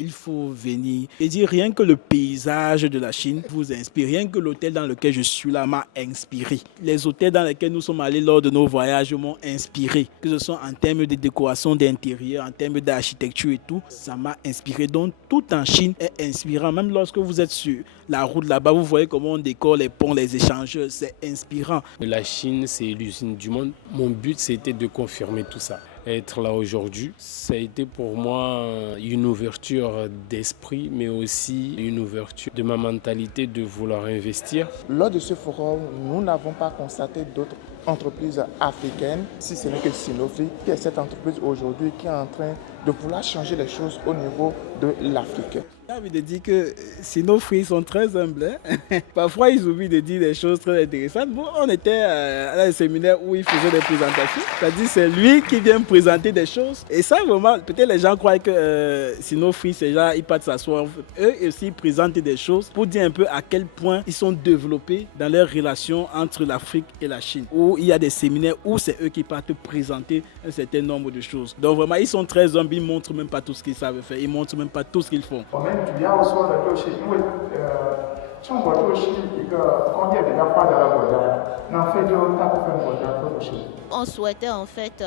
il faut venir. Et dire rien que le paysage de la Chine vous inspire, rien que l'hôtel dans lequel je suis là m'a inspiré. Les hôtels dans lesquels nous sommes allés lors de nos voyages m'ont inspiré, que ce soit en termes de décoration d'intérieur, en termes d'architecture et tout, ça m'a inspiré. Donc tout en Chine est inspirant. Même lorsque vous êtes sur la route là-bas, vous voyez comment on décore les ponts, les échangeurs, c'est inspirant. La Chine, c'est l'usine du monde. Mon but, c'était de confirmer tout ça. Être là aujourd'hui, ça a été pour moi une ouverture d'esprit, mais aussi une ouverture de ma mentalité de vouloir investir. Lors de ce forum, nous n'avons pas constaté d'autres entreprises africaines, si ce n'est que Sinofri, qui est cette entreprise aujourd'hui qui est en train de vouloir changer les choses au niveau de l'Afrique. J'ai envie de dire que nos fruits sont très humbles. Parfois, ils oublient de dire des choses très intéressantes. Bon, on était à un séminaire où il faisait des présentations. C'est-à-dire c'est lui qui vient présenter des choses. Et ça, vraiment, peut-être les gens croient que Sinofri, c'est genre, ils partent s'asseoir. Eux aussi, ils présentent des choses pour dire un peu à quel point ils sont développés dans leur relation entre l'Afrique et la Chine. Où il y a des séminaires où c'est eux qui partent présenter un certain nombre de choses. Donc vraiment, ils sont très humbles. Ils ne montrent même pas tout ce qu'ils savent faire. Ils ne montrent même pas tout ce qu'ils font. 主要说的就是因为中国就是一个工业比较发达的国家，那非洲大部分国家都不是。On souhaitait en fait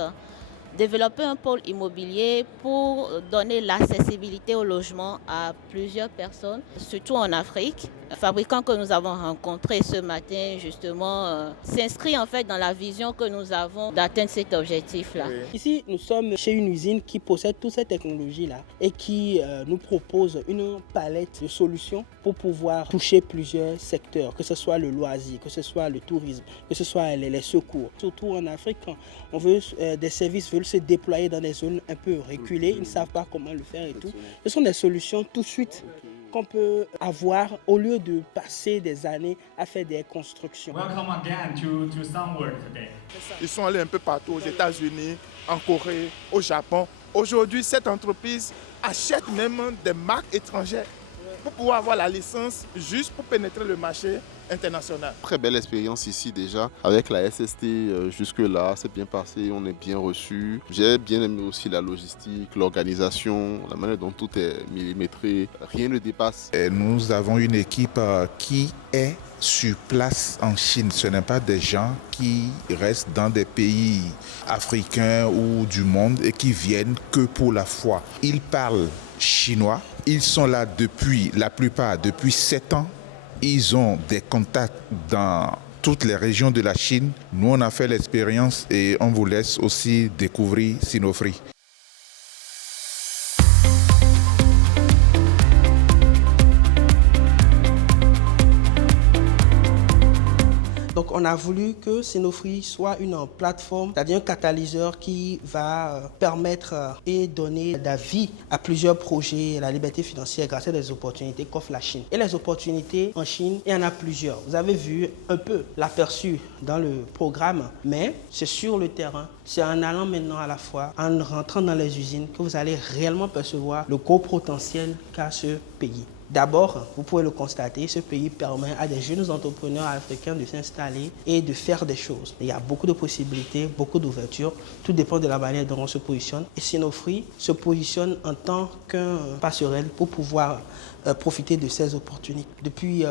développer un pôle immobilier pour donner l'accessibilité au logement à plusieurs personnes, surtout en Afrique. Le fabricant que nous avons rencontré ce matin, justement, s'inscrit en fait dans la vision que nous avons d'atteindre cet objectif-là. Oui. Ici, nous sommes chez une usine qui possède toutes ces technologies-là et qui nous propose une palette de solutions pour pouvoir toucher plusieurs secteurs, que ce soit le loisir, que ce soit le tourisme, que ce soit les secours. Surtout en Afrique, quand on veut, des services veulent se déployer dans des zones un peu reculées, ils ne savent pas comment le faire et tout. Ce sont des solutions tout de suite qu'on peut avoir au lieu de passer des années à faire des constructions. Ils sont allés un peu partout, aux États-Unis, en Corée, au Japon. Aujourd'hui, cette entreprise achète même des marques étrangères pour pouvoir avoir la licence juste pour pénétrer le marché international. Très belle expérience ici déjà avec la SST jusque-là, c'est bien passé, on est bien reçu. J'ai bien aimé aussi la logistique, l'organisation, la manière dont tout est millimétré, rien ne dépasse. Et nous avons une équipe qui est sur place en Chine. Ce n'est pas des gens qui restent dans des pays africains ou du monde et qui viennent que pour la foi. Ils parlent chinois, ils sont là depuis, la plupart, depuis 7 ans. Ils ont des contacts dans toutes les régions de la Chine. Nous, on a fait l'expérience et on vous laisse aussi découvrir Sinofri. Donc on a voulu que Sinofri soit une plateforme, c'est-à-dire un catalyseur qui va permettre et donner la vie à plusieurs projets, la liberté financière grâce à des opportunités qu'offre la Chine. Et les opportunités en Chine, il y en a plusieurs. Vous avez vu un peu l'aperçu dans le programme, mais c'est sur le terrain. C'est en allant maintenant à la fois, en rentrant dans les usines, que vous allez réellement percevoir le gros potentiel qu'a ce pays. D'abord, vous pouvez le constater, ce pays permet à des jeunes entrepreneurs africains de s'installer et de faire des choses. Il y a beaucoup de possibilités, beaucoup d'ouvertures. Tout dépend de la manière dont on se positionne. Et Sinofri se positionne en tant qu'un passerelle pour pouvoir profiter de ces opportunités. Depuis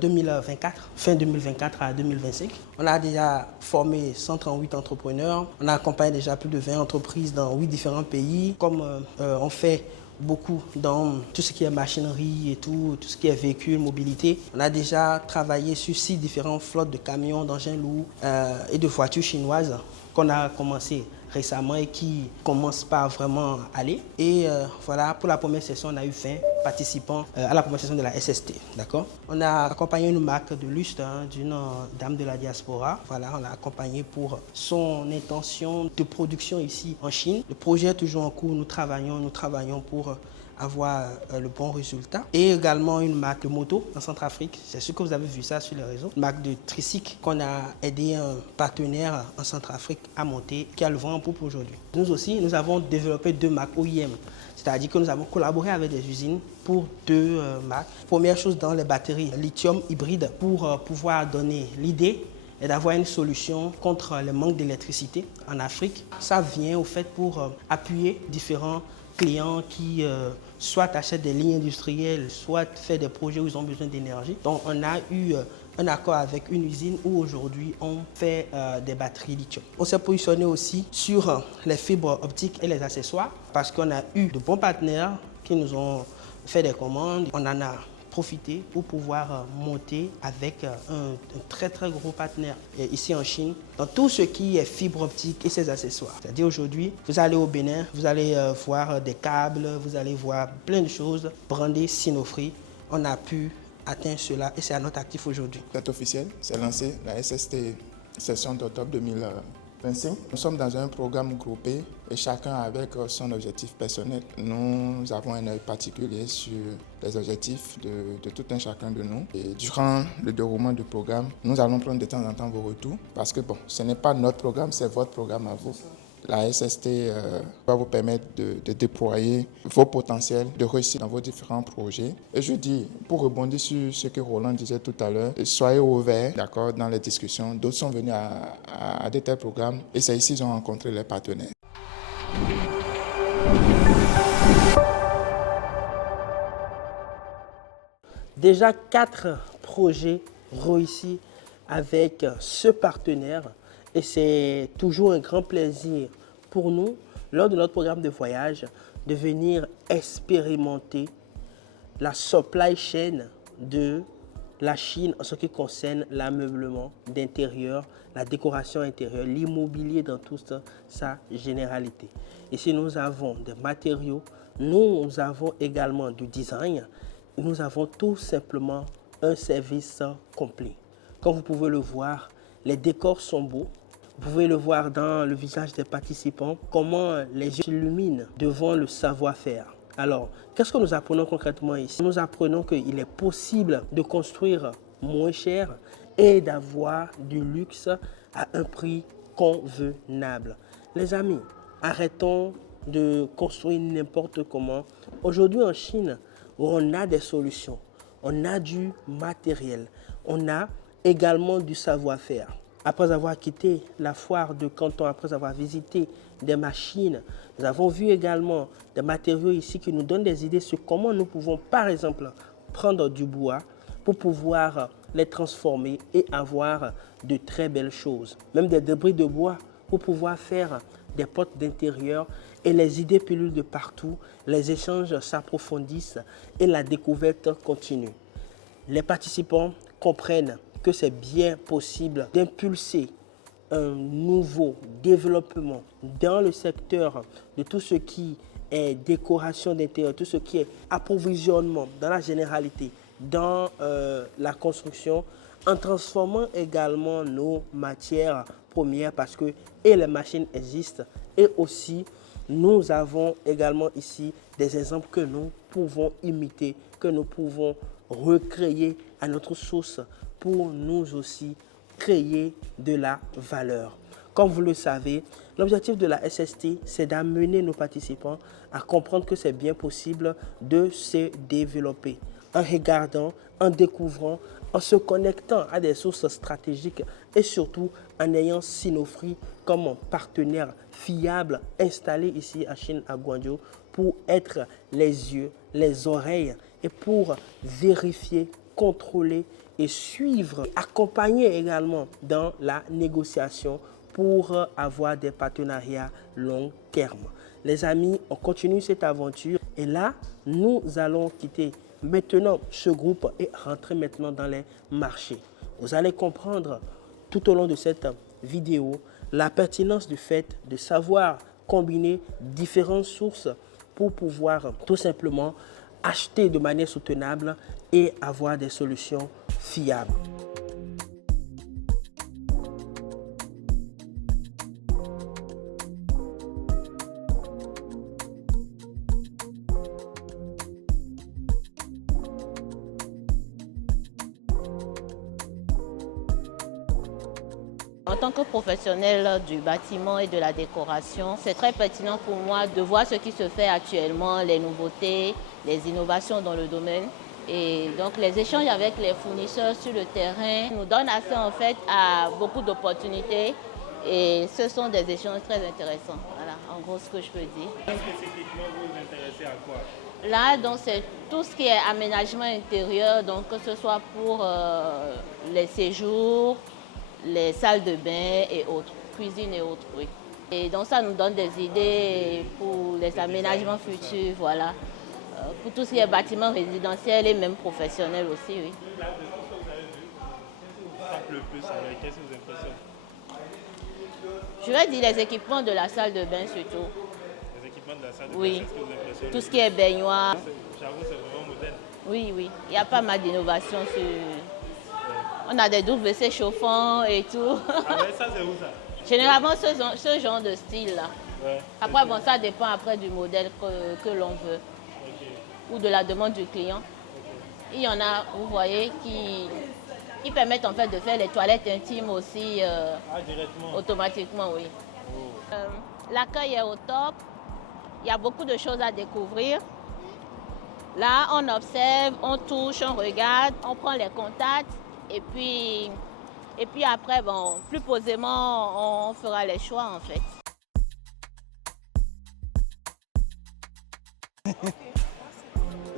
2024, fin 2024 à 2025. On a déjà formé 138 entrepreneurs. On a accompagné déjà plus de 20 entreprises dans 8 différents pays. Comme on fait beaucoup dans tout ce qui est machinerie et tout ce qui est véhicule, mobilité. On a déjà travaillé sur 6 différentes flottes de camions, d'engins lourds et de voitures chinoises qu'on a commencé récemment et qui commencent pas vraiment à aller. Et voilà, pour la première session, on a eu 20 participants à la première session de la SST. D'accord. On a accompagné une marque de lustre d'une dame de la diaspora. Voilà, on l'a accompagné pour son intention de production ici en Chine. Le projet est toujours en cours, nous travaillons pour avoir le bon résultat. Et également une marque de moto en Centrafrique. C'est sûr que vous avez vu ça sur les réseaux. Une marque de tricycle qu'on a aidé un partenaire en Centrafrique à monter, qui a le vent en poupe aujourd'hui. Nous aussi, nous avons développé 2 marques OEM. C'est-à-dire que nous avons collaboré avec des usines pour 2 marques. Première chose, dans les batteries lithium hybride, pour pouvoir donner l'idée et d'avoir une solution contre le manque d'électricité en Afrique. Ça vient au fait pour appuyer différents clients qui soit achètent des lignes industrielles, soit fait des projets où ils ont besoin d'énergie. Donc on a eu un accord avec une usine où aujourd'hui on fait des batteries lithium. On s'est positionné aussi sur les fibres optiques et les accessoires parce qu'on a eu de bons partenaires qui nous ont fait des commandes. On en a profité pour pouvoir monter avec un très gros partenaire ici en Chine dans tout ce qui est fibre optique et ses accessoires. C'est-à-dire aujourd'hui, vous allez au Bénin, vous allez voir des câbles, vous allez voir plein de choses brandées Sinofree. On a pu atteindre cela et c'est à notre actif aujourd'hui. C'est officiel, c'est lancé la SST session d'octobre 2025. Nous sommes dans un programme groupé et chacun avec son objectif personnel. Nous avons un œil particulier sur les objectifs de tout un chacun de nous. Et durant le déroulement du programme, nous allons prendre de temps en temps vos retours parce que ce n'est pas notre programme, c'est votre programme à vous. La SST va vous permettre de déployer vos potentiels, de réussir dans vos différents projets. Et je dis, pour rebondir sur ce que Roland disait tout à l'heure, soyez ouverts, d'accord, dans les discussions. D'autres sont venus à de tels programmes et c'est ici qu'ils ont rencontré les partenaires. Déjà 4 projets réussis avec ce partenaire et c'est toujours un grand plaisir pour nous, lors de notre programme de voyage, de venir expérimenter la supply chain de la Chine en ce qui concerne l'ameublement d'intérieur, la décoration intérieure, l'immobilier dans toute sa généralité. Ici, nous avons des matériaux, nous avons également du design, nous avons tout simplement un service complet. Comme vous pouvez le voir, les décors sont beaux. Vous pouvez le voir dans le visage des participants, comment les yeux s'illuminent devant le savoir-faire. Alors, qu'est-ce que nous apprenons concrètement ici? Nous apprenons qu'il est possible de construire moins cher et d'avoir du luxe à un prix convenable. Les amis, arrêtons de construire n'importe comment. Aujourd'hui en Chine, on a des solutions, on a du matériel, on a également du savoir-faire. Après avoir quitté la foire de Canton, après avoir visité des machines, nous avons vu également des matériaux ici qui nous donnent des idées sur comment nous pouvons, par exemple, prendre du bois pour pouvoir les transformer et avoir de très belles choses. Même des débris de bois pour pouvoir faire des portes d'intérieur et les idées pilules de partout, les échanges s'approfondissent et la découverte continue. Les participants comprennent que c'est bien possible d'impulser un nouveau développement dans le secteur de tout ce qui est décoration d'intérieur, tout ce qui est approvisionnement dans la généralité, dans la construction, en transformant également nos matières premières parce que et les machines existent et aussi nous avons également ici des exemples que nous pouvons imiter, que nous pouvons recréer à notre sauce pour nous aussi créer de la valeur. Comme vous le savez, l'objectif de la SST, c'est d'amener nos participants à comprendre que c'est bien possible de se développer en regardant, en découvrant, en se connectant à des sources stratégiques et surtout en ayant Sinofree comme partenaire fiable installé ici à Chine, à Guangzhou, pour être les yeux, les oreilles et pour vérifier, contrôler et suivre, accompagner également dans la négociation pour avoir des partenariats long terme. Les amis, on continue cette aventure et là, nous allons quitter maintenant ce groupe et rentrer maintenant dans les marchés. Vous allez comprendre tout au long de cette vidéo la pertinence du fait de savoir combiner différentes sources pour pouvoir tout simplement acheter de manière soutenable et avoir des solutions fiables. En tant que professionnel du bâtiment et de la décoration, c'est très pertinent pour moi de voir ce qui se fait actuellement, les nouveautés, les innovations dans le domaine. Et donc les échanges avec les fournisseurs sur le terrain nous donnent accès en fait à beaucoup d'opportunités et ce sont des échanges très intéressants. Voilà, en gros ce que je peux dire. Spécifiquement, vous intéressé à quoi? Là, donc, c'est tout ce qui est aménagement intérieur, donc que ce soit pour les séjours, les salles de bain et autres, cuisine et autres, oui. Et donc ça nous donne des idées pour les aménagements futurs, voilà. Pour tout ce qui est bâtiments résidentiels et même professionnels aussi, oui. Là, de tout ce que vous avez vu, qu'est-ce qui vous frappe le plus avec? Qu'est-ce qui vous impressionne? Je vais dire les équipements de la salle de bain surtout. Les équipements de la salle de bain, Oui. c'est ce qui vous impressionne? Tout ce qui est baignoire. J'avoue, c'est vraiment moderne. Oui, oui. Il y a pas mal d'innovations sur... On a des WC chauffants et tout. Ah ouais, ça c'est où ça? Généralement, ce genre de style-là. Ouais, après, bon, ça dépend après du modèle que l'on veut. okay. Ou de la demande du client. Okay. Il y en a, vous voyez, qui permettent en fait de faire les toilettes intimes aussi directement. Automatiquement, oui. Oh. L'accueil est au top. Il y a beaucoup de choses à découvrir. Là, on observe, on touche, on regarde, on prend les contacts et puis après, bon, plus posément, on fera les choix en fait.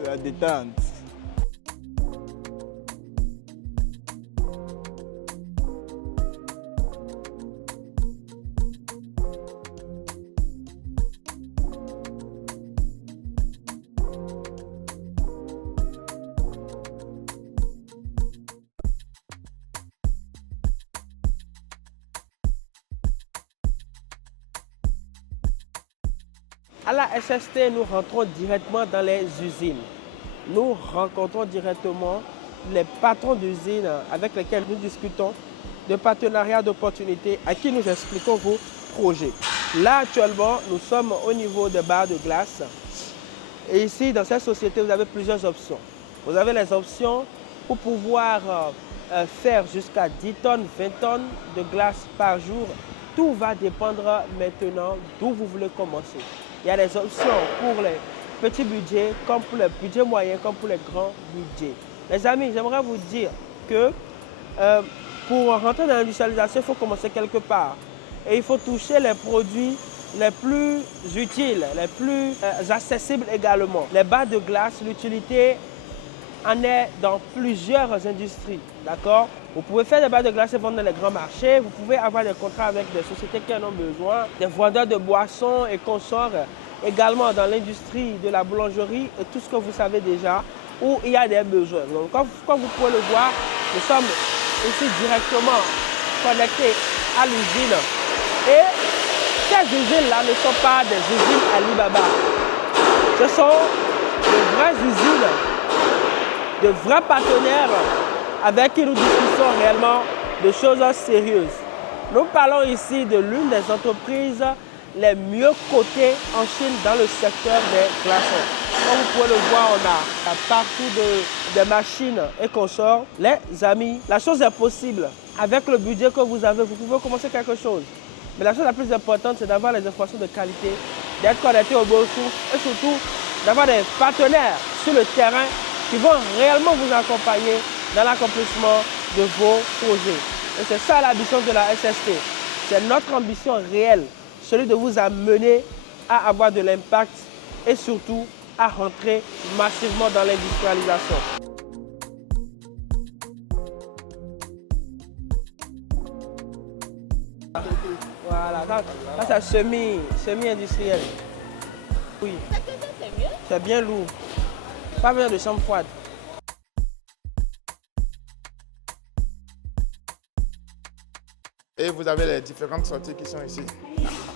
La détente. À la SST, nous rentrons directement dans les usines. Nous rencontrons directement les patrons d'usines avec lesquels nous discutons de partenariats, d'opportunités, à qui nous expliquons vos projets. Là, actuellement, nous sommes au niveau des bars de glace. Et ici, dans cette société, vous avez plusieurs options. Vous avez les options pour pouvoir faire jusqu'à 10 tonnes, 20 tonnes de glace par jour. Tout va dépendre maintenant d'où vous voulez commencer. Il y a des options pour les petits budgets, comme pour les budgets moyens, comme pour les grands budgets. Les amis, j'aimerais vous dire que pour rentrer dans l'industrialisation, il faut commencer quelque part. Et il faut toucher les produits les plus utiles, les plus accessibles également. Les barres de glace, l'utilité en est dans plusieurs industries, d'accord? Vous pouvez faire des barres de glace et vendre dans les grands marchés. Vous pouvez avoir des contrats avec des sociétés qui en ont besoin, des vendeurs de boissons et consorts, également dans l'industrie de la boulangerie et tout ce que vous savez déjà, où il y a des besoins. Donc, comme vous pouvez le voir, nous sommes ici directement connectés à l'usine. Et ces usines-là ne sont pas des usines Alibaba. Ce sont de vraies usines, de vrais partenaires avec qui nous discutons réellement de choses sérieuses. Nous parlons ici de l'une des entreprises les mieux cotées en Chine dans le secteur des glaçons. Comme vous pouvez le voir, on a partout des machines et consorts. Les amis, la chose est possible. Avec le budget que vous avez, vous pouvez commencer quelque chose. Mais la chose la plus importante, c'est d'avoir les informations de qualité, d'être connecté aux bonnes sources et surtout d'avoir des partenaires sur le terrain qui vont réellement vous accompagner dans l'accomplissement de vos projets. Et c'est ça l'ambition de la SST. C'est notre ambition réelle, celui de vous amener à avoir de l'impact et surtout à rentrer massivement dans l'industrialisation. Voilà, ça c'est semi-industriel. Oui. C'est mieux. C'est bien lourd. Pas besoin de chambre froide. Et vous avez les différentes sorties qui sont ici.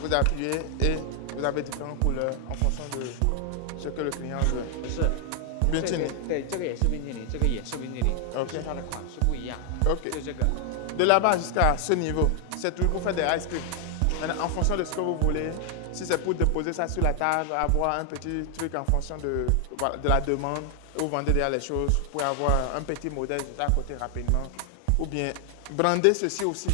Vous appuyez et vous avez différentes couleurs en fonction de ce que le client veut. Bien tenu. Ok. De là-bas jusqu'à ce niveau, c'est tout pour faire des ice cream. Maintenant, en fonction de ce que vous voulez, si c'est pour déposer ça sur la table, avoir un petit truc en fonction de la demande, vous vendez déjà les choses, vous pouvez avoir un petit modèle juste à côté rapidement, ou bien brander ceci aussi.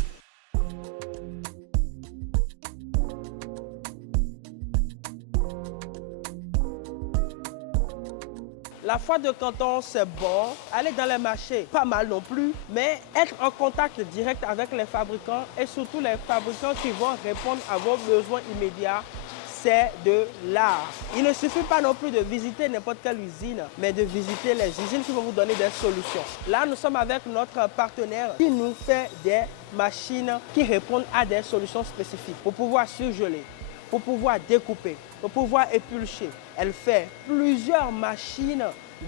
La foi de canton, c'est bon. Aller dans les marchés, pas mal non plus. Mais être en contact direct avec les fabricants et surtout les fabricants qui vont répondre à vos besoins immédiats, c'est de l'art. Il ne suffit pas non plus de visiter n'importe quelle usine, mais de visiter les usines qui vont vous donner des solutions. Là, nous sommes avec notre partenaire qui nous fait des machines qui répondent à des solutions spécifiques pour pouvoir surgeler, pour pouvoir découper, pour pouvoir épulcher. Elle fait plusieurs machines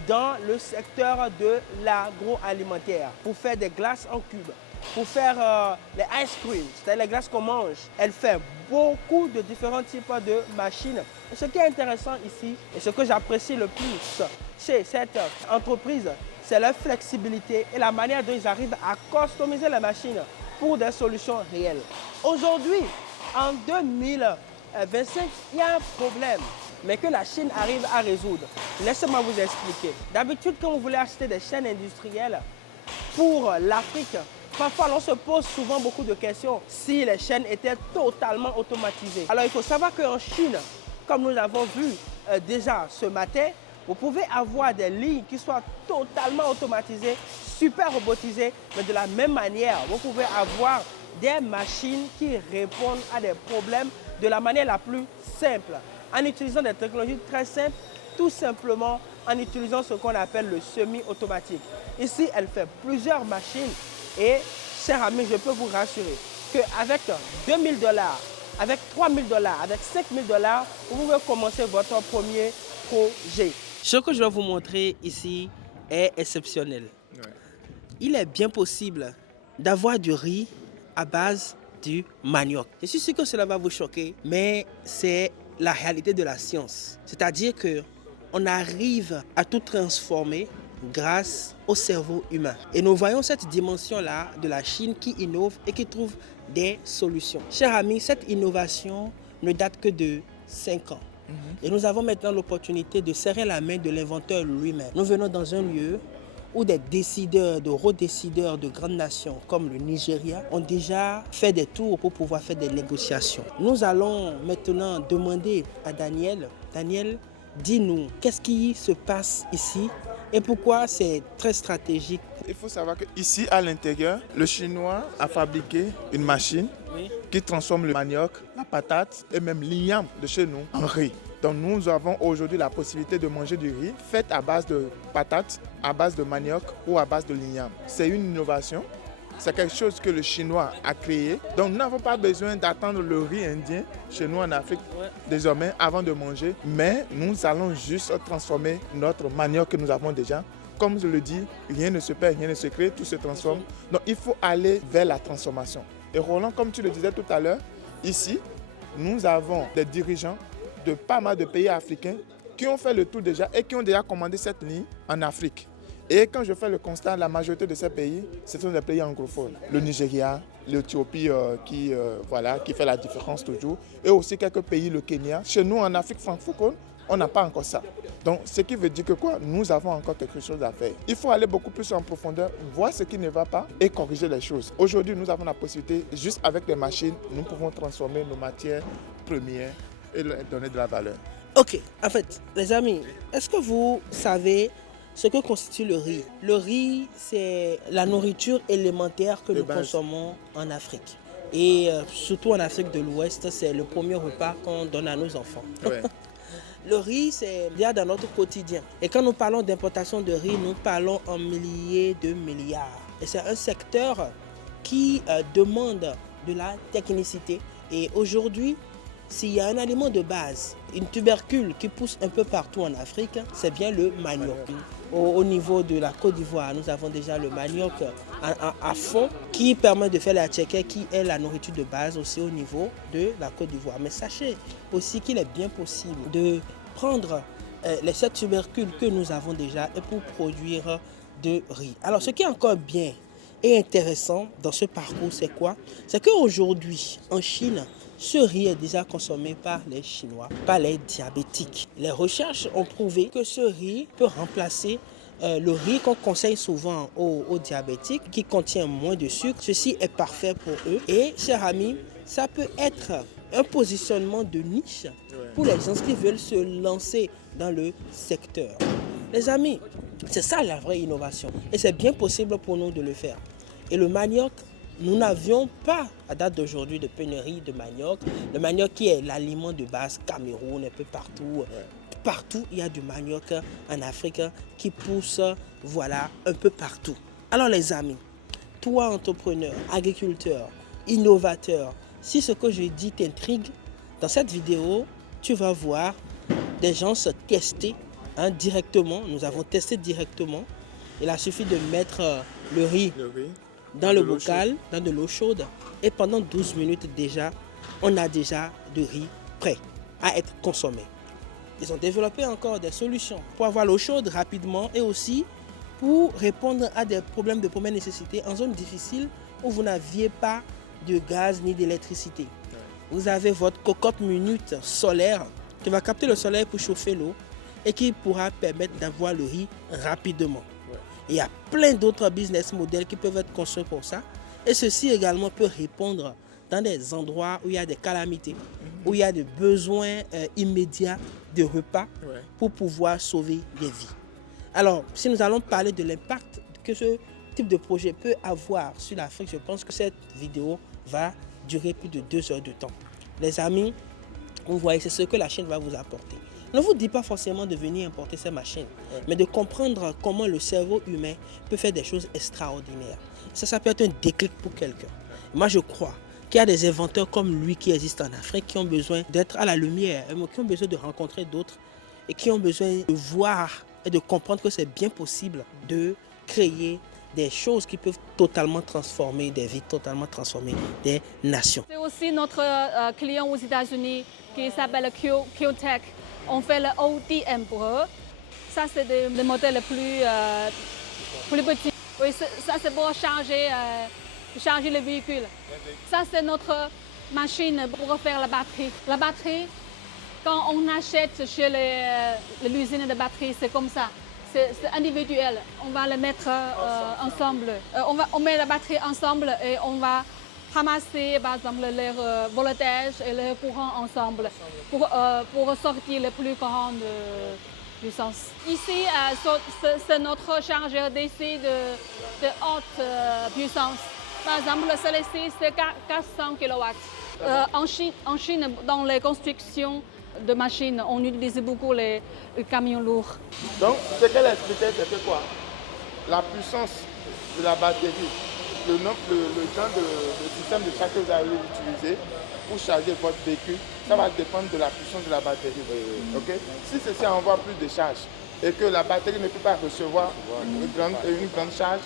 dans le secteur de l'agroalimentaire pour faire des glaces en cubes, pour faire les ice cream, c'est-à-dire les glaces qu'on mange. Elle fait beaucoup de différents types de machines. Et ce qui est intéressant ici, et ce que j'apprécie le plus chez cette entreprise, c'est leur flexibilité et la manière dont ils arrivent à customiser les machines pour des solutions réelles. Aujourd'hui, en 2025, il y a un problème, mais que la Chine arrive à résoudre. Laissez-moi vous expliquer. D'habitude, quand vous voulez acheter des chaînes industrielles pour l'Afrique, parfois on se pose souvent beaucoup de questions si les chaînes étaient totalement automatisées. Alors il faut savoir qu'en Chine, comme nous l'avons vu déjà ce matin, vous pouvez avoir des lignes qui soient totalement automatisées, super robotisées, mais de la même manière, vous pouvez avoir des machines qui répondent à des problèmes de la manière la plus simple, en utilisant des technologies très simples, tout simplement en utilisant ce qu'on appelle le semi-automatique. Ici, elle fait plusieurs machines et, chers amis, je peux vous rassurer qu'avec 2000 $, avec 3000 $, avec 5000 $, vous pouvez commencer votre premier projet. Ce que je vais vous montrer ici est exceptionnel. Ouais. Il est bien possible d'avoir du riz à base du manioc. Je suis sûr que cela va vous choquer, mais c'est la réalité de la science. C'est-à-dire qu'on arrive à tout transformer grâce au cerveau humain. Et nous voyons cette dimension-là de la Chine qui innove et qui trouve des solutions. Chers amis, cette innovation ne date que de 5 ans. Et nous avons maintenant l'opportunité de serrer la main de l'inventeur lui-même. Nous venons dans un lieu où des décideurs, de hauts décideurs de grandes nations comme le Nigeria ont déjà fait des tours pour pouvoir faire des négociations. Nous allons maintenant demander à Daniel, dis-nous, qu'est-ce qui se passe ici et pourquoi c'est très stratégique? Il faut savoir qu'ici, à l'intérieur, le Chinois a fabriqué une machine qui transforme le manioc, la patate et même l'igname de chez nous en riz. Donc nous avons aujourd'hui la possibilité de manger du riz fait à base de patates, à base de manioc ou à base de l'igname. C'est une innovation. C'est quelque chose que le Chinois a créé. Donc nous n'avons pas besoin d'attendre le riz indien chez nous en Afrique désormais avant de manger. Mais nous allons juste transformer notre manioc que nous avons déjà. Comme je le dis, rien ne se perd, rien ne se crée, tout se transforme. Donc il faut aller vers la transformation. Et Roland, comme tu le disais tout à l'heure, ici, nous avons des dirigeants de pas mal de pays africains qui ont fait le tour déjà et qui ont déjà commandé cette ligne en Afrique. Et quand je fais le constat, la majorité de ces pays, ce sont des pays anglophones. Le Nigeria, l'Éthiopie qui fait la différence toujours. Et aussi quelques pays, le Kenya. Chez nous, en Afrique francophone, on n'a pas encore ça. Donc, ce qui veut dire que quoi? Nous avons encore quelque chose à faire. Il faut aller beaucoup plus en profondeur, voir ce qui ne va pas et corriger les choses. Aujourd'hui, nous avons la possibilité, juste avec les machines, nous pouvons transformer nos matières premières et leur donner de la valeur. Ok, en fait, les amis, est-ce que vous savez ce que constitue le riz? Le riz, c'est la nourriture élémentaire que nous consommons en Afrique. Et surtout en Afrique de l'Ouest, c'est le premier repas qu'on donne à nos enfants. Ouais. Le riz, c'est bien dans notre quotidien. Et quand nous parlons d'importation de riz, nous parlons en milliers de milliards. Et c'est un secteur qui demande de la technicité. Et aujourd'hui, s'il y a un aliment de base, une tubercule qui pousse un peu partout en Afrique, c'est bien le manioc. Au niveau de la Côte d'Ivoire, nous avons déjà le manioc à fond qui permet de faire la tchéké, qui est la nourriture de base aussi au niveau de la Côte d'Ivoire. Mais sachez aussi qu'il est bien possible de prendre les 7 tubercules que nous avons déjà et pour produire de riz. Alors ce qui est encore bien et intéressant dans ce parcours, c'est quoi? C'est qu'aujourd'hui, en Chine, ce riz est déjà consommé par les Chinois, par les diabétiques. Les recherches ont prouvé que ce riz peut remplacer le riz qu'on conseille souvent aux diabétiques, qui contient moins de sucre. Ceci est parfait pour eux. Et, chers amis, ça peut être un positionnement de niche pour les gens qui veulent se lancer dans le secteur. Les amis, c'est ça la vraie innovation. Et c'est bien possible pour nous de le faire. Et le manioc nous n'avions pas, à date d'aujourd'hui, de pénurie de manioc. Le manioc qui est l'aliment de base, Cameroun, un peu partout. Partout, il y a du manioc en Afrique qui pousse, voilà, un peu partout. Alors les amis, toi entrepreneur, agriculteur, innovateur, si ce que je dis t'intrigue, dans cette vidéo, tu vas voir des gens se tester directement. Nous avons testé directement. Il a suffi de mettre le riz dans le bocal, dans de l'eau chaude. Et pendant 12 minutes déjà, on a déjà du riz prêt à être consommé. Ils ont développé encore des solutions pour avoir l'eau chaude rapidement et aussi pour répondre à des problèmes de première nécessité en zone difficile où vous n'aviez pas de gaz ni d'électricité. Vous avez votre cocotte minute solaire qui va capter le soleil pour chauffer l'eau et qui pourra permettre d'avoir le riz rapidement. Et il y a plein d'autres business models qui peuvent être construits pour ça. Et ceci également peut répondre dans des endroits où il y a des calamités, où il y a des besoins immédiats de repas pour pouvoir sauver des vies. Alors, si nous allons parler de l'impact que ce type de projet peut avoir sur l'Afrique, je pense que cette vidéo va durer plus de 2 heures de temps. Les amis, vous voyez, c'est ce que la Chine va vous apporter. Ne vous dis pas forcément de venir importer ces machines, mais de comprendre comment le cerveau humain peut faire des choses extraordinaires. Ça peut être un déclic pour quelqu'un. Moi, je crois qu'il y a des inventeurs comme lui qui existent en Afrique, qui ont besoin d'être à la lumière, qui ont besoin de rencontrer d'autres et qui ont besoin de voir et de comprendre que c'est bien possible de créer des choses qui peuvent totalement transformer des vies, totalement transformer des nations. C'est aussi notre client aux États-Unis qui s'appelle QTech. On fait le ODM pour eux. Ça, c'est des modèles plus petits. Oui, ça, c'est pour charger le véhicule. Ça, c'est notre machine pour faire la batterie. La batterie, quand on achète chez l'usine de batterie, c'est comme ça. C'est individuel. On va les mettre ensemble. On met la batterie ensemble et on va ramasser, par exemple, leur voltage et leur courant ensemble pour sortir le plus grand de puissance. Ici, c'est notre chargeur DC de haute puissance. Par exemple, celui-ci, c'est 400 kW. En Chine, dans les constructions de machines, on utilise beaucoup les camions lourds. Donc, ce qu'elle expliquait, c'était quoi? La puissance de la batterie, le genre de système de charge que vous allez utiliser pour charger votre véhicule, ça va dépendre de la puissance de la batterie. Okay? Si ceci envoie plus de charge et que la batterie ne peut pas recevoir une grande charge,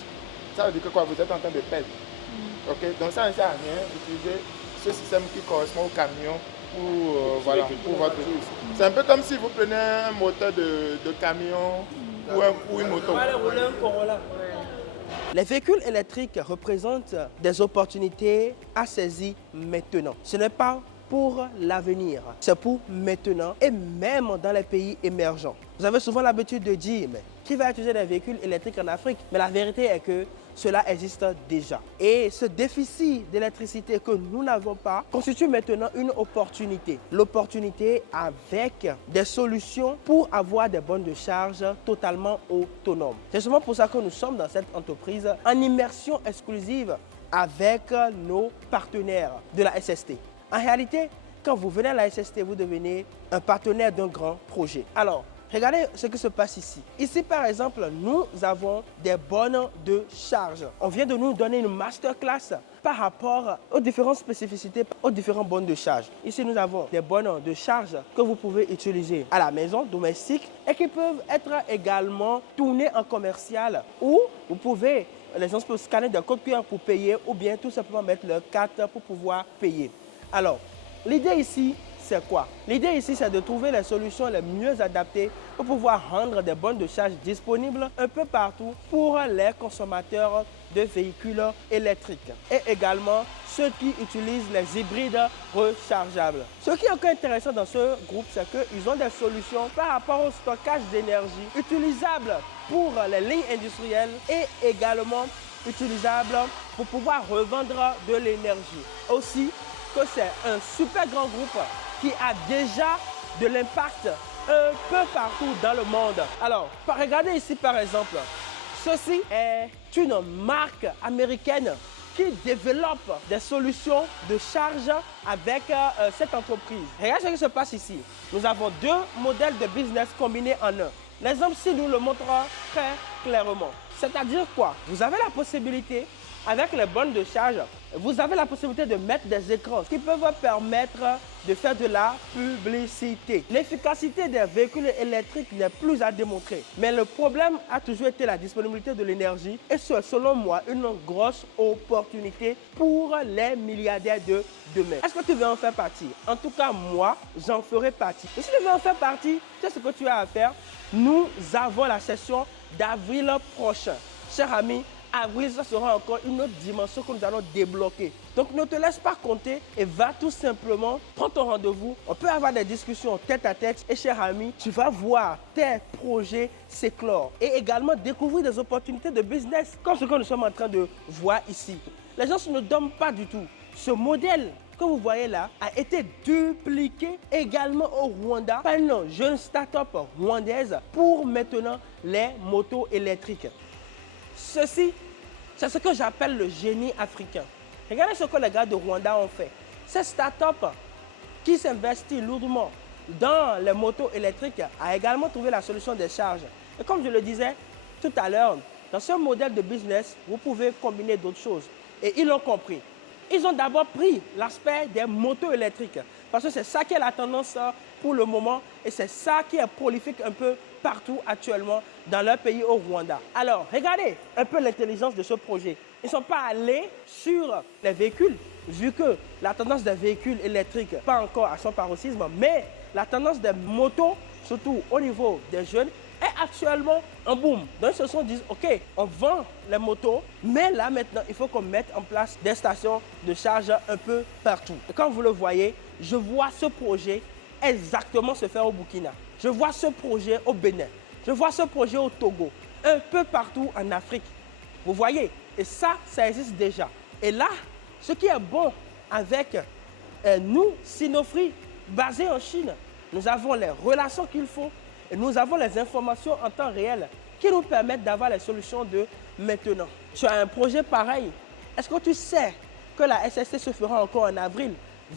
ça veut dire que quoi? Vous êtes en train de perdre. Okay? Donc ça ne sert à rien d'utiliser ce système qui correspond au camion pour votre véhicule. C'est un peu comme si vous prenez un moteur de camion ou une moto. Les véhicules électriques représentent des opportunités à saisir maintenant. Ce n'est pas pour l'avenir, c'est pour maintenant et même dans les pays émergents. Vous avez souvent l'habitude de dire, mais qui va utiliser des véhicules électriques en Afrique? Mais la vérité est que cela existe déjà. Et ce déficit d'électricité que nous n'avons pas constitue maintenant une opportunité. L'opportunité avec des solutions pour avoir des bornes de charge totalement autonomes. C'est seulement pour ça que nous sommes dans cette entreprise en immersion exclusive avec nos partenaires de la SST. En réalité, quand vous venez à la SST, vous devenez un partenaire d'un grand projet. Alors, regardez ce qui se passe ici. Ici, par exemple, nous avons des bornes de charge. On vient de nous donner une masterclass par rapport aux différentes spécificités, aux différentes bornes de charge. Ici, nous avons des bornes de charge que vous pouvez utiliser à la maison, domestique, et qui peuvent être également tournées en commercial, ou vous pouvez, les gens peuvent scanner des codes QR pour payer, ou bien tout simplement mettre leur carte pour pouvoir payer. Alors, l'idée ici, c'est quoi? L'idée ici, c'est de trouver les solutions les mieux adaptées pour pouvoir rendre des bornes de charge disponibles un peu partout pour les consommateurs de véhicules électriques et également ceux qui utilisent les hybrides rechargeables. Ce qui est encore intéressant dans ce groupe, c'est qu'ils ont des solutions par rapport au stockage d'énergie utilisables pour les lignes industrielles et également utilisables pour pouvoir revendre de l'énergie. Aussi, que c'est un super grand groupe qui a déjà de l'impact un peu partout dans le monde. Alors, regardez ici par exemple, ceci est une marque américaine qui développe des solutions de charge avec cette entreprise. Regarde ce qui se passe ici. Nous avons deux modèles de business combinés en un. L'exemple ci nous le montre très clairement. C'est-à-dire quoi? Vous avez la possibilité, avec les bornes de charge, vous avez la possibilité de mettre des écrans qui peuvent permettre de faire de la publicité. L'efficacité des véhicules électriques n'est plus à démontrer. Mais le problème a toujours été la disponibilité de l'énergie et c'est selon moi une grosse opportunité pour les milliardaires de demain. Est-ce que tu veux en faire partie? En tout cas, moi, j'en ferai partie. Et si tu veux en faire partie, tu sais ce que tu as à faire? Nous avons la session d'avril prochain. Chers amis, avril, ça sera encore une autre dimension que nous allons débloquer. Donc ne te laisse pas compter et va tout simplement prendre ton rendez-vous. On peut avoir des discussions tête à tête et cher ami, tu vas voir tes projets s'éclore et également découvrir des opportunités de business comme ce que nous sommes en train de voir ici. Les gens ne dorment pas du tout. Ce modèle que vous voyez là a été dupliqué également au Rwanda par une jeune start-up rwandaise pour maintenant les motos électriques. Ceci, c'est ce que j'appelle le génie africain. Regardez ce que les gars de Rwanda ont fait. Cette start-up qui s'investit lourdement dans les motos électriques a également trouvé la solution des charges. Et comme je le disais tout à l'heure, dans ce modèle de business, vous pouvez combiner d'autres choses. Et ils l'ont compris. Ils ont d'abord pris l'aspect des motos électriques parce que c'est ça qui est la tendance pour le moment et c'est ça qui est prolifique un peu partout actuellement dans leur pays au Rwanda. Alors, regardez un peu l'intelligence de ce projet. Ils ne sont pas allés sur les véhicules, vu que la tendance des véhicules électriques, pas encore à son paroxysme, mais la tendance des motos, surtout au niveau des jeunes, est actuellement en boom. Donc ils se sont dit, ok, on vend les motos, mais là maintenant, il faut qu'on mette en place des stations de charge un peu partout. Et comme vous le voyez, je vois ce projet exactement se faire au Burkina. Je vois ce projet au Bénin. Je vois ce projet au Togo. Un peu partout en Afrique. Vous voyez? Et ça existe déjà. Et là, ce qui est bon avec nous, Sinofree, basés en Chine, nous avons les relations qu'il faut et nous avons les informations en temps réel qui nous permettent d'avoir les solutions de maintenant. Tu as un projet pareil. Est-ce que tu sais que la SST se fera encore en avril?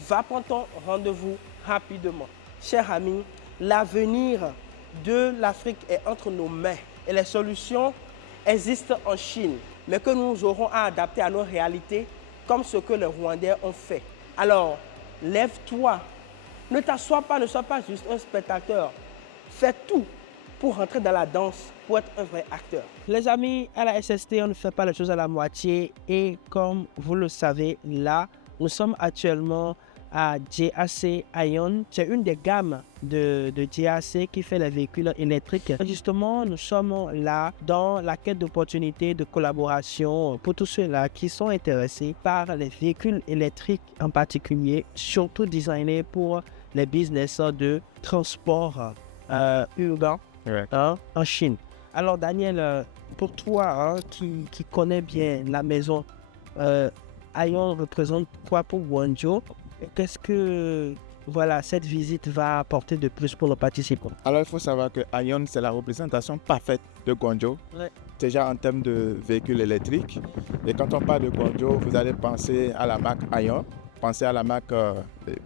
Va prendre ton rendez-vous rapidement. Chers amis, l'avenir de l'Afrique est entre nos mains et les solutions existent en Chine, mais que nous aurons à adapter à nos réalités comme ce que les Rwandais ont fait. Alors, lève-toi, ne t'assois pas, ne sois pas juste un spectateur. Fais tout pour rentrer dans la danse, pour être un vrai acteur. Les amis, à la SST, on ne fait pas les choses à la moitié et comme vous le savez, là, nous sommes actuellement à JAC Ion. C'est une des gammes de JAC qui fait les véhicules électriques. Justement, nous sommes là dans la quête d'opportunités de collaboration pour tous ceux-là qui sont intéressés par les véhicules électriques en particulier, surtout designés pour les business de transport urbain en Chine. Alors Daniel, pour toi qui connais bien la maison, Ion représente quoi pour Guangzhou? Qu'est-ce que cette visite va apporter de plus pour nos participants? Alors il faut savoir que Ion, c'est la représentation parfaite de Guangzhou. Ouais. Déjà en termes de véhicules électriques. Et quand on parle de Guangzhou, vous allez penser à la marque Ion, pensez à la marque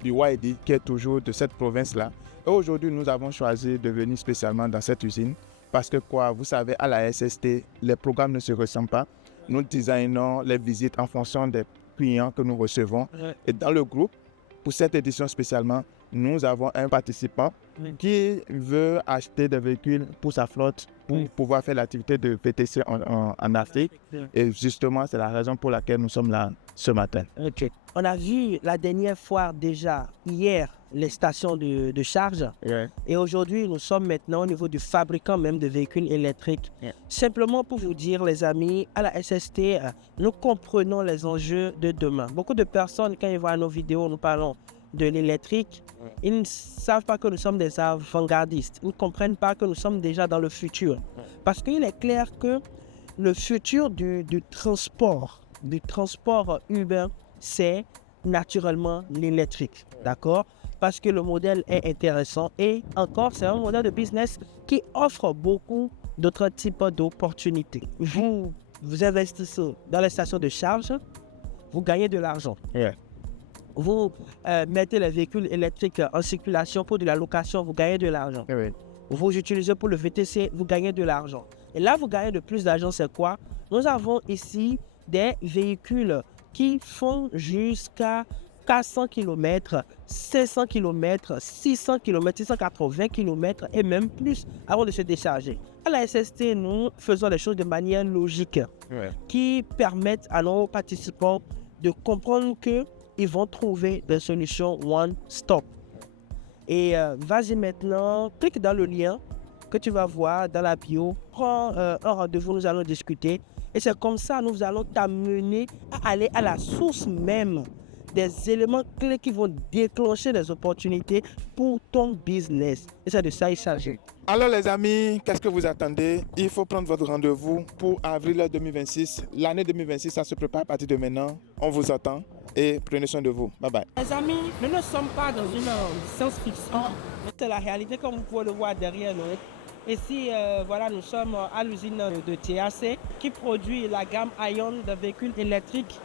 BYD qui est toujours de cette province-là. Et aujourd'hui, nous avons choisi de venir spécialement dans cette usine parce que vous savez, à la SST, les programmes ne se ressemblent pas. Nous designons les visites en fonction des clients que nous recevons. Ouais. Et dans le groupe, pour cette édition spécialement, nous avons un participant qui veut acheter des véhicules pour sa flotte pour pouvoir faire l'activité de VTC en Afrique. Et justement, c'est la raison pour laquelle nous sommes là ce matin. Okay. On a vu la dernière fois déjà, hier, les stations de charge. Yeah. Et aujourd'hui, nous sommes maintenant au niveau du fabricant même de véhicules électriques. Yeah. Simplement pour vous dire, les amis, à la SST, nous comprenons les enjeux de demain. Beaucoup de personnes, quand ils voient nos vidéos, nous parlons de l'électrique, ils ne savent pas que nous sommes des avant-gardistes. Ils ne comprennent pas que nous sommes déjà dans le futur. Parce qu'il est clair que le futur du transport urbain, c'est naturellement l'électrique. D'accord? Parce que le modèle est intéressant et encore, c'est un modèle de business qui offre beaucoup d'autres types d'opportunités. Vous investissez dans les stations de charge, vous gagnez de l'argent. Yeah. Vous mettez les véhicules électriques en circulation pour de la location, vous gagnez de l'argent. Oui. Vous utilisez pour le VTC, vous gagnez de l'argent. Et là, vous gagnez de plus d'argent, c'est quoi? Nous avons ici des véhicules qui font jusqu'à 400 km, 500 km, 600 km, 680 km et même plus avant de se décharger. À la SST, nous faisons les choses de manière logique qui permettent à nos participants de comprendre qu'ils vont trouver des solutions one-stop. Et vas-y maintenant, clique dans le lien que tu vas voir dans la bio, prends un rendez-vous, nous allons discuter. Et c'est comme ça, nous allons t'amener à aller à la source même des éléments clés qui vont déclencher des opportunités pour ton business. Et c'est de ça il s'agit. Alors les amis, qu'est-ce que vous attendez? Il faut prendre votre rendez-vous pour avril 2026. L'année 2026, ça se prépare à partir de maintenant. On vous attend et prenez soin de vous. Bye bye. Les amis, nous ne sommes pas dans une science-fiction. C'est la réalité comme vous pouvez le voir derrière nous. Ici, voilà, nous sommes à l'usine de TAC qui produit la gamme Ion de véhicules électriques.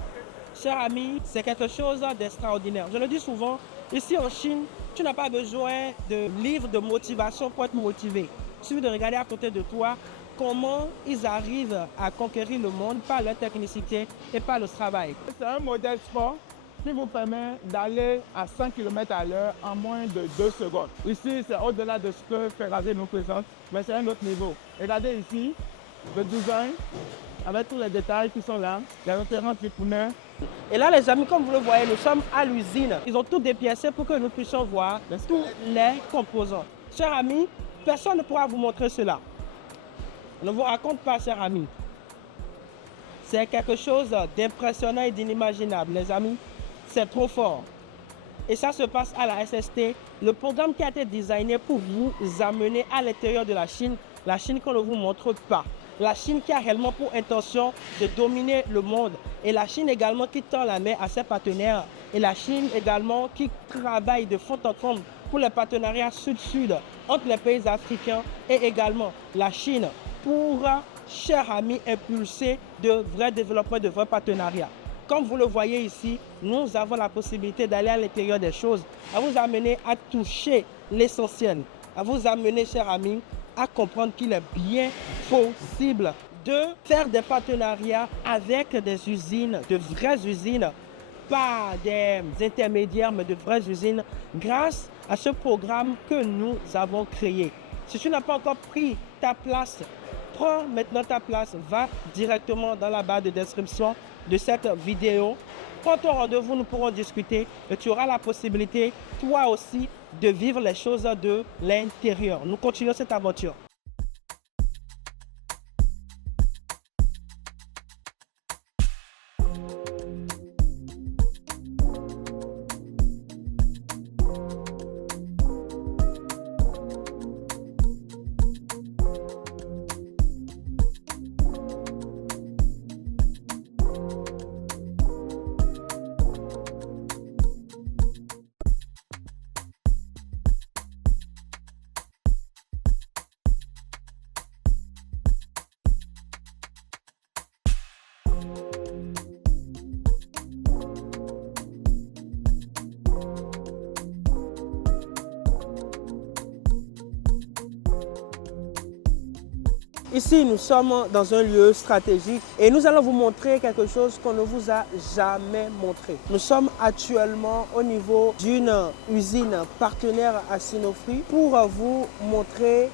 Chers amis, c'est quelque chose d'extraordinaire. Je le dis souvent, ici en Chine, tu n'as pas besoin de livres de motivation pour être motivé. Il suffit de regarder à côté de toi comment ils arrivent à conquérir le monde par leur technicité et par le travail. C'est un modèle sport qui vous permet d'aller à 100 km à l'heure en moins de 2 secondes. Ici, c'est au-delà de ce que Ferrari nous présente, mais c'est un autre niveau. Regardez ici, le design, avec tous les détails qui sont là, les références du pneu. Et là, les amis, comme vous le voyez, nous sommes à l'usine. Ils ont tout dépiécé pour que nous puissions voir tous les composants. Chers amis, personne ne pourra vous montrer cela. Je ne vous raconte pas, chers amis. C'est quelque chose d'impressionnant et d'inimaginable, les amis. C'est trop fort. Et ça se passe à la SST, le programme qui a été designé pour vous amener à l'intérieur de la Chine qu'on ne vous montre pas. La Chine qui a réellement pour intention de dominer le monde. Et la Chine également qui tend la main à ses partenaires. Et la Chine également qui travaille de fond en comble pour les partenariats sud-sud entre les pays africains. Et également la Chine pour, chers amis, impulser de vrais développements, de vrais partenariats. Comme vous le voyez ici, nous avons la possibilité d'aller à l'intérieur des choses, à vous amener à toucher l'essentiel, à vous amener, chers amis, à comprendre qu'il est bien possible de faire des partenariats avec des usines, de vraies usines, pas des intermédiaires, mais de vraies usines, grâce à ce programme que nous avons créé. Si tu n'as pas encore pris ta place, prends maintenant ta place, va directement dans la barre de description de cette vidéo. Prends ton rendez-vous, nous pourrons discuter et tu auras la possibilité, toi aussi, de vivre les choses de l'intérieur. Nous continuons cette aventure. Ici, nous sommes dans un lieu stratégique et nous allons vous montrer quelque chose qu'on ne vous a jamais montré. Nous sommes actuellement au niveau d'une usine partenaire à Sinofree pour vous montrer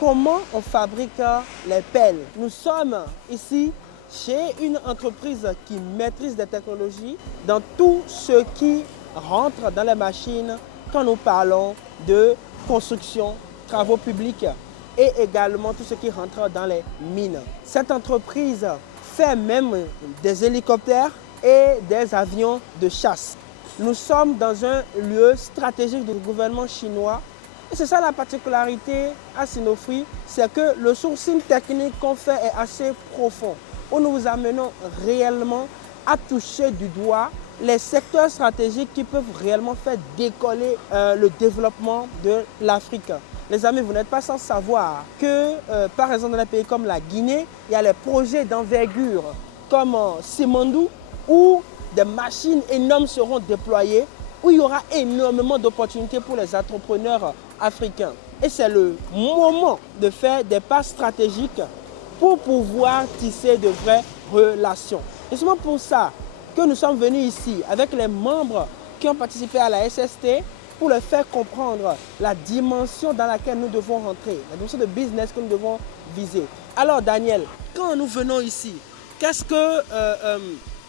comment on fabrique les pelles. Nous sommes ici chez une entreprise qui maîtrise des technologies dans tout ce qui rentre dans les machines quand nous parlons de construction, travaux publics et également tout ce qui rentre dans les mines. Cette entreprise fait même des hélicoptères et des avions de chasse. Nous sommes dans un lieu stratégique du gouvernement chinois. Et c'est ça la particularité à Sinofree, c'est que le sourcing technique qu'on fait est assez profond, où nous vous amenons réellement à toucher du doigt les secteurs stratégiques qui peuvent réellement faire décoller le développement de l'Afrique. Les amis, vous n'êtes pas sans savoir que, par exemple, dans des pays comme la Guinée, il y a les projets d'envergure comme Simandou, où des machines énormes seront déployées, où il y aura énormément d'opportunités pour les entrepreneurs africains. Et c'est le moment de faire des pas stratégiques pour pouvoir tisser de vraies relations. Et c'est pour ça que nous sommes venus ici avec les membres qui ont participé à la SST pour leur faire comprendre la dimension dans laquelle nous devons rentrer, la dimension de business que nous devons viser. Alors Daniel, quand nous venons ici, qu'est-ce que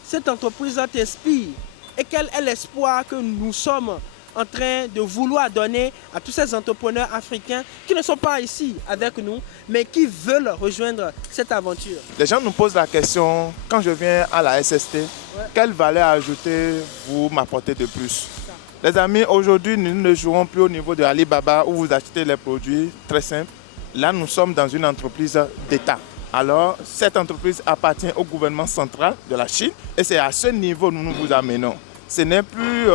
cette entreprise t'inspire et quel est l'espoir que nous sommes en train de vouloir donner à tous ces entrepreneurs africains qui ne sont pas ici avec nous, mais qui veulent rejoindre cette aventure? Les gens nous posent la question, quand je viens à la SST, quelle valeur ajoutée vous m'apportez de plus? Les amis, aujourd'hui, nous ne jouons plus au niveau de Alibaba où vous achetez les produits très simples. Là, nous sommes dans une entreprise d'État. Alors, cette entreprise appartient au gouvernement central de la Chine et c'est à ce niveau que nous vous amenons. Ce n'est plus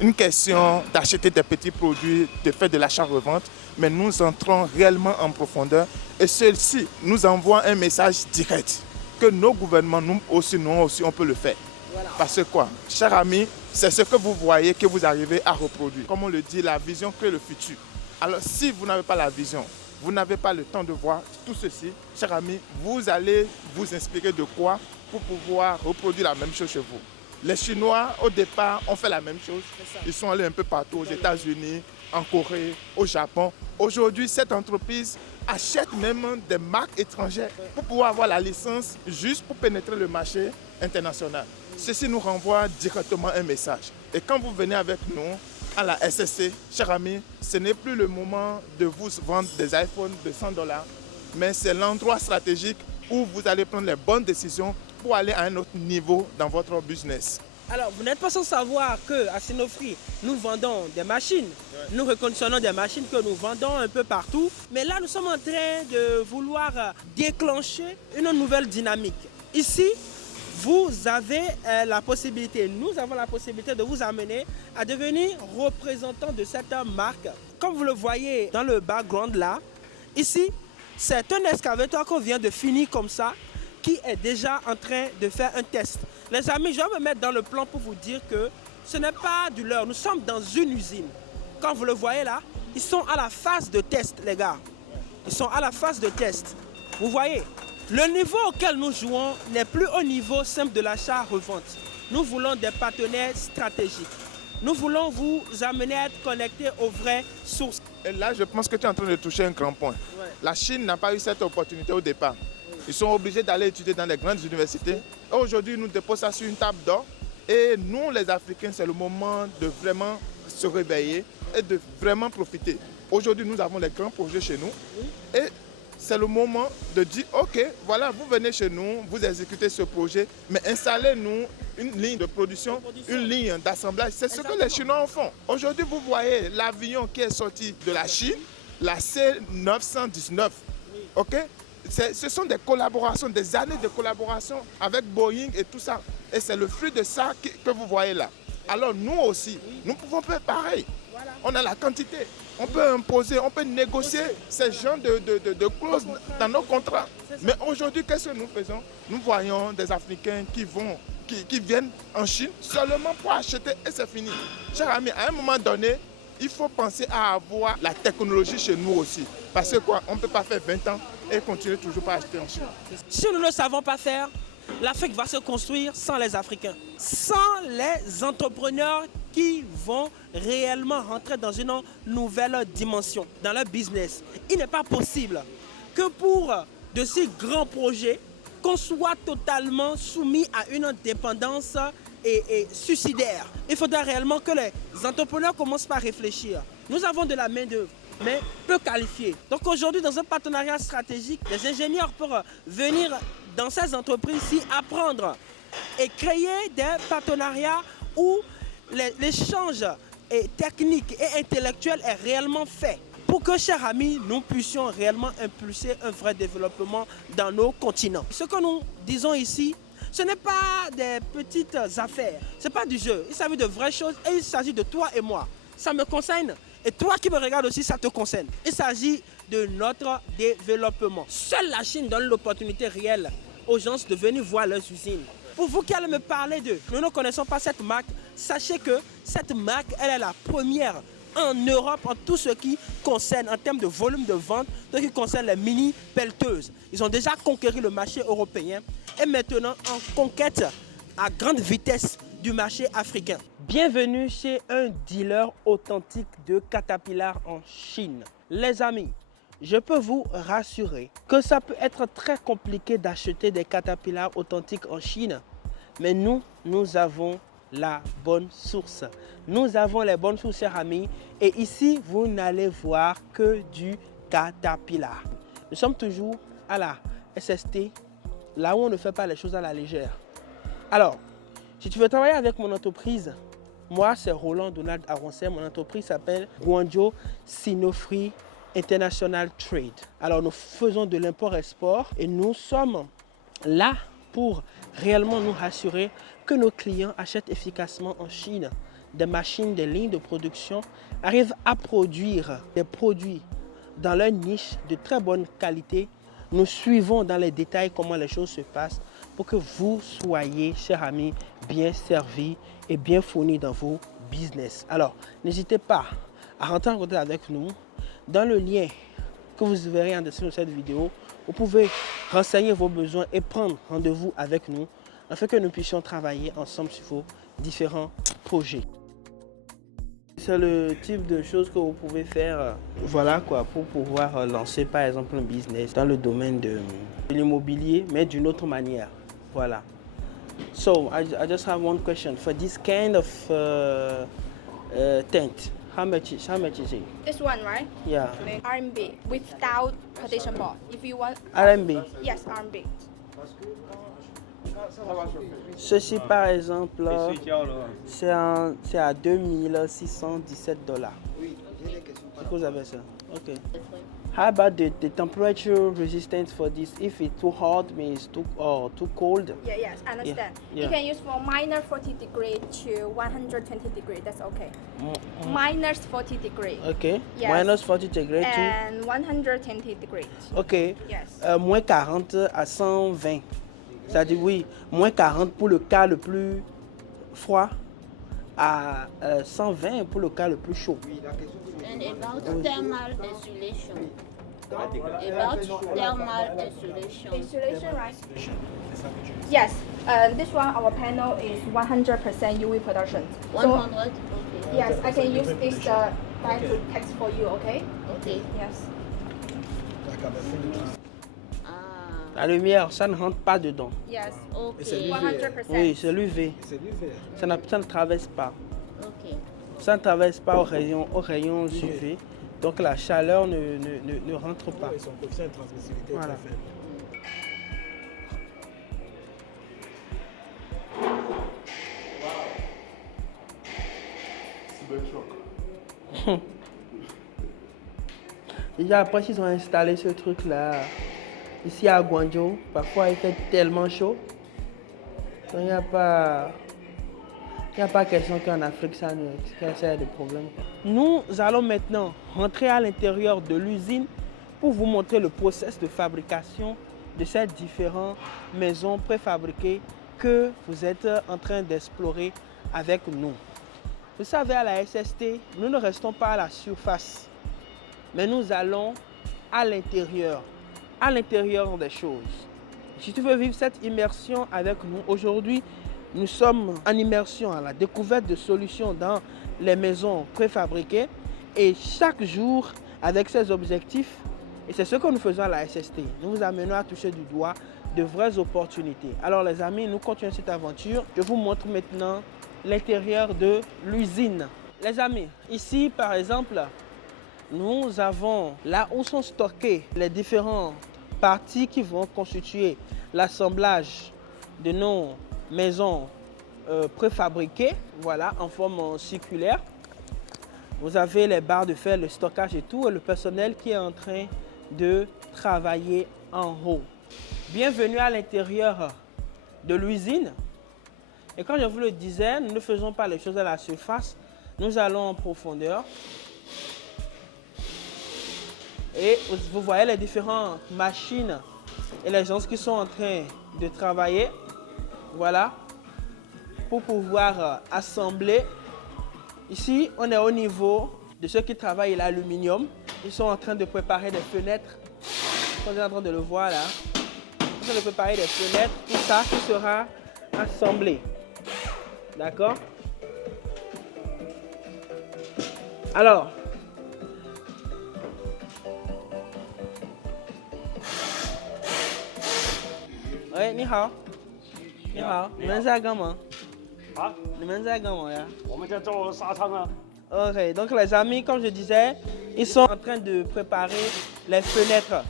une question d'acheter des petits produits, de faire de l'achat-revente, mais nous entrons réellement en profondeur et celle-ci nous envoie un message direct que nos gouvernements, nous aussi, on peut le faire. Voilà. Parce que quoi, chers amis, c'est ce que vous voyez que vous arrivez à reproduire. Comme on le dit, la vision crée le futur. Alors, si vous n'avez pas la vision, vous n'avez pas le temps de voir tout ceci, chers amis, vous allez vous inspirer de quoi pour pouvoir reproduire la même chose chez vous. Les Chinois, au départ, ont fait la même chose. Ils sont allés un peu partout, aux États-Unis, en Corée, au Japon. Aujourd'hui, cette entreprise achète même des marques étrangères pour pouvoir avoir la licence juste pour pénétrer le marché international. Ceci nous renvoie directement un message. Et quand vous venez avec nous à la SSC, chers amis, ce n'est plus le moment de vous vendre des iPhones de $100, mais c'est l'endroit stratégique où vous allez prendre les bonnes décisions pour aller à un autre niveau dans votre business. Alors, vous n'êtes pas sans savoir qu'à Sinofree, nous vendons des machines. Nous reconditionnons des machines que nous vendons un peu partout. Mais là, nous sommes en train de vouloir déclencher une nouvelle dynamique. Ici, vous avez la possibilité, nous avons la possibilité de vous amener à devenir représentant de cette marque. Comme vous le voyez dans le background là, ici, c'est un excavateur qu'on vient de finir comme ça, qui est déjà en train de faire un test. Les amis, je vais me mettre dans le plan pour vous dire que ce n'est pas du leurre. Nous sommes dans une usine. Quand vous le voyez là, ils sont à la phase de test, les gars. Ils sont à la phase de test. Vous voyez, le niveau auquel nous jouons n'est plus au niveau simple de l'achat-revente. Nous voulons des partenaires stratégiques. Nous voulons vous amener à être connectés aux vraies sources. Et là, je pense que tu es en train de toucher un grand point. Ouais. La Chine n'a pas eu cette opportunité au départ. Ils sont obligés d'aller étudier dans les grandes universités. Aujourd'hui, ils nous déposent ça sur une table d'or. Et nous, les Africains, c'est le moment de vraiment se réveiller et de vraiment profiter. Aujourd'hui, nous avons des grands projets chez nous. Et c'est le moment de dire, OK, voilà, vous venez chez nous, vous exécutez ce projet, mais installez-nous une ligne de production, une ligne d'assemblage. C'est ce que les Chinois en font. Aujourd'hui, vous voyez l'avion qui est sorti de la Chine, la C919. OK? Ce sont des collaborations, des années de collaboration avec Boeing et tout ça. Et c'est le fruit de ça que vous voyez là. Alors nous aussi, nous pouvons faire pareil. On a la quantité. On peut imposer, on peut négocier ces genres de clauses dans nos contrats. Mais aujourd'hui, qu'est-ce que nous faisons? Nous voyons des Africains qui viennent en Chine seulement pour acheter et c'est fini. Chers amis, à un moment donné, il faut penser à avoir la technologie chez nous aussi. Parce que quoi, on ne peut pas faire 20 ans et continuer toujours pas acheter en Chine. Si nous ne le savons pas faire, l'Afrique va se construire sans les Africains, sans les entrepreneurs qui vont réellement rentrer dans une nouvelle dimension, dans leur business. Il n'est pas possible que pour de si grands projets, qu'on soit totalement soumis à une dépendance et suicidaire. Il faudra réellement que les entrepreneurs commencent par réfléchir. Nous avons de la main-d'œuvre, mais peu qualifiée. Donc aujourd'hui, dans un partenariat stratégique, les ingénieurs peuvent venir dans ces entreprises-ci apprendre et créer des partenariats où l'échange technique et intellectuel est réellement fait pour que, chers amis, nous puissions réellement impulser un vrai développement dans nos continents. Ce que nous disons ici, ce n'est pas des petites affaires, ce n'est pas du jeu. Il s'agit de vraies choses et il s'agit de toi et moi. Ça me concerne et toi qui me regardes aussi, ça te concerne. Il s'agit de notre développement. Seule la Chine donne l'opportunité réelle aux gens de venir voir leurs usines. Pour vous qui allez me parler de nous ne connaissons pas cette marque, sachez que cette marque, elle est la première en Europe en tout ce qui concerne, en termes de volume de vente, ce qui concerne les mini pelleteuses. Ils ont déjà conquéri le marché européen et maintenant en conquête à grande vitesse du marché africain. Bienvenue chez un dealer authentique de Caterpillar en Chine. Les amis, je peux vous rassurer que ça peut être très compliqué d'acheter des Caterpillar authentiques en Chine, mais nous avons la bonne source. Nous avons les bonnes sources, chers amis, et ici, vous n'allez voir que du Caterpillar. Nous sommes toujours à la SST, là où on ne fait pas les choses à la légère. Alors, si tu veux travailler avec mon entreprise, moi, c'est Roland Donald Aroncet. Mon entreprise s'appelle Guangzhou Sinofree International Trade. Alors, nous faisons de l'import-export et nous sommes là pour réellement nous rassurer que nos clients achètent efficacement en Chine des machines, des lignes de production, arrivent à produire des produits dans leur niche de très bonne qualité. Nous suivons dans les détails comment les choses se passent pour que vous soyez, chers amis, bien servis et bien fournis dans vos business. Alors, n'hésitez pas à rentrer en contact avec nous. Dans le lien que vous verrez en description de cette vidéo, vous pouvez renseigner vos besoins et prendre rendez-vous avec nous afin que nous puissions travailler ensemble sur vos différents projets. C'est le type de choses que vous pouvez faire voilà quoi, pour pouvoir lancer par exemple un business dans le domaine de l'immobilier, mais d'une autre manière. Voilà. So, I just have one question. For this kind of tent, how much is it? This one, right? Yeah. RMB without partition board. If you want. RMB? Yes, RMB. Ceci par exemple, c'est à 2617 $. C'est que vous avez ça? Ok. How about the temperature resistance for this? If it's too hot, means too cold? Yeah, yes, I understand. Yeah. You can use from minus 40 degrees to 120 degrees. That's okay. Minus 40 degrees. Okay. Yes. Minus 40 degrees to? And 120 degrees. Ok. Yes. Moins 40 à 120. C'est-à-dire, oui, moins 40 pour le cas le plus froid, à 120 pour le cas le plus chaud. And about thermal insulation. About thermal insulation. Insulation, right? Yes. This one, our panel is 100% UV production. 100? So, Okay. yes, I can use this dye to text for you, okay? Okay. Yes. La lumière, ça ne rentre pas dedans. Yes. Okay. 100%. Oui, c'est l'UV. Ça ne traverse pas. Ok. Ça ne traverse pas aux rayons UV. Donc la chaleur ne rentre pas. Son coefficient de transmissibilité est Voilà. très faible. Déjà après qu'ils ont installé ce truc là, ici à Guangzhou, parfois il fait tellement chaud. Donc il n'y a pas question qu'en Afrique ça ait des problèmes. Nous allons maintenant rentrer à l'intérieur de l'usine pour vous montrer le process de fabrication de ces différentes maisons préfabriquées que vous êtes en train d'explorer avec nous. Vous savez, à la SST, nous ne restons pas à la surface, mais nous allons à l'intérieur des choses. Si tu veux vivre cette immersion avec nous, aujourd'hui, nous sommes en immersion à la découverte de solutions dans les maisons préfabriquées et chaque jour, avec ces objectifs, et c'est ce que nous faisons à la SST, nous vous amenons à toucher du doigt de vraies opportunités. Alors les amis, nous continuons cette aventure. Je vous montre maintenant l'intérieur de l'usine. Les amis, ici par exemple, nous avons là où sont stockées les différentes parties qui vont constituer l'assemblage de nos maisons préfabriquées, voilà, en forme circulaire. Vous avez les barres de fer, le stockage et tout, et le personnel qui est en train de travailler en haut. Bienvenue à l'intérieur de l'usine. Et comme je vous le disais, nous ne faisons pas les choses à la surface, nous allons en profondeur. Et vous voyez les différentes machines et les gens qui sont en train de travailler. voilà, pour pouvoir assembler. Ici, on est au niveau de ceux qui travaillent l'aluminium. Ils sont en train de préparer des fenêtres. On est en train de le voir là. Ils sont en train de préparer des fenêtres. Tout ça qui sera assemblé. D'accord? Alors, oui, ni hao. Ni hao. 你们在干嘛？你们在干嘛呀？ Ok, donc les amis, comme je disais, ils sont en train de préparer les fenêtres.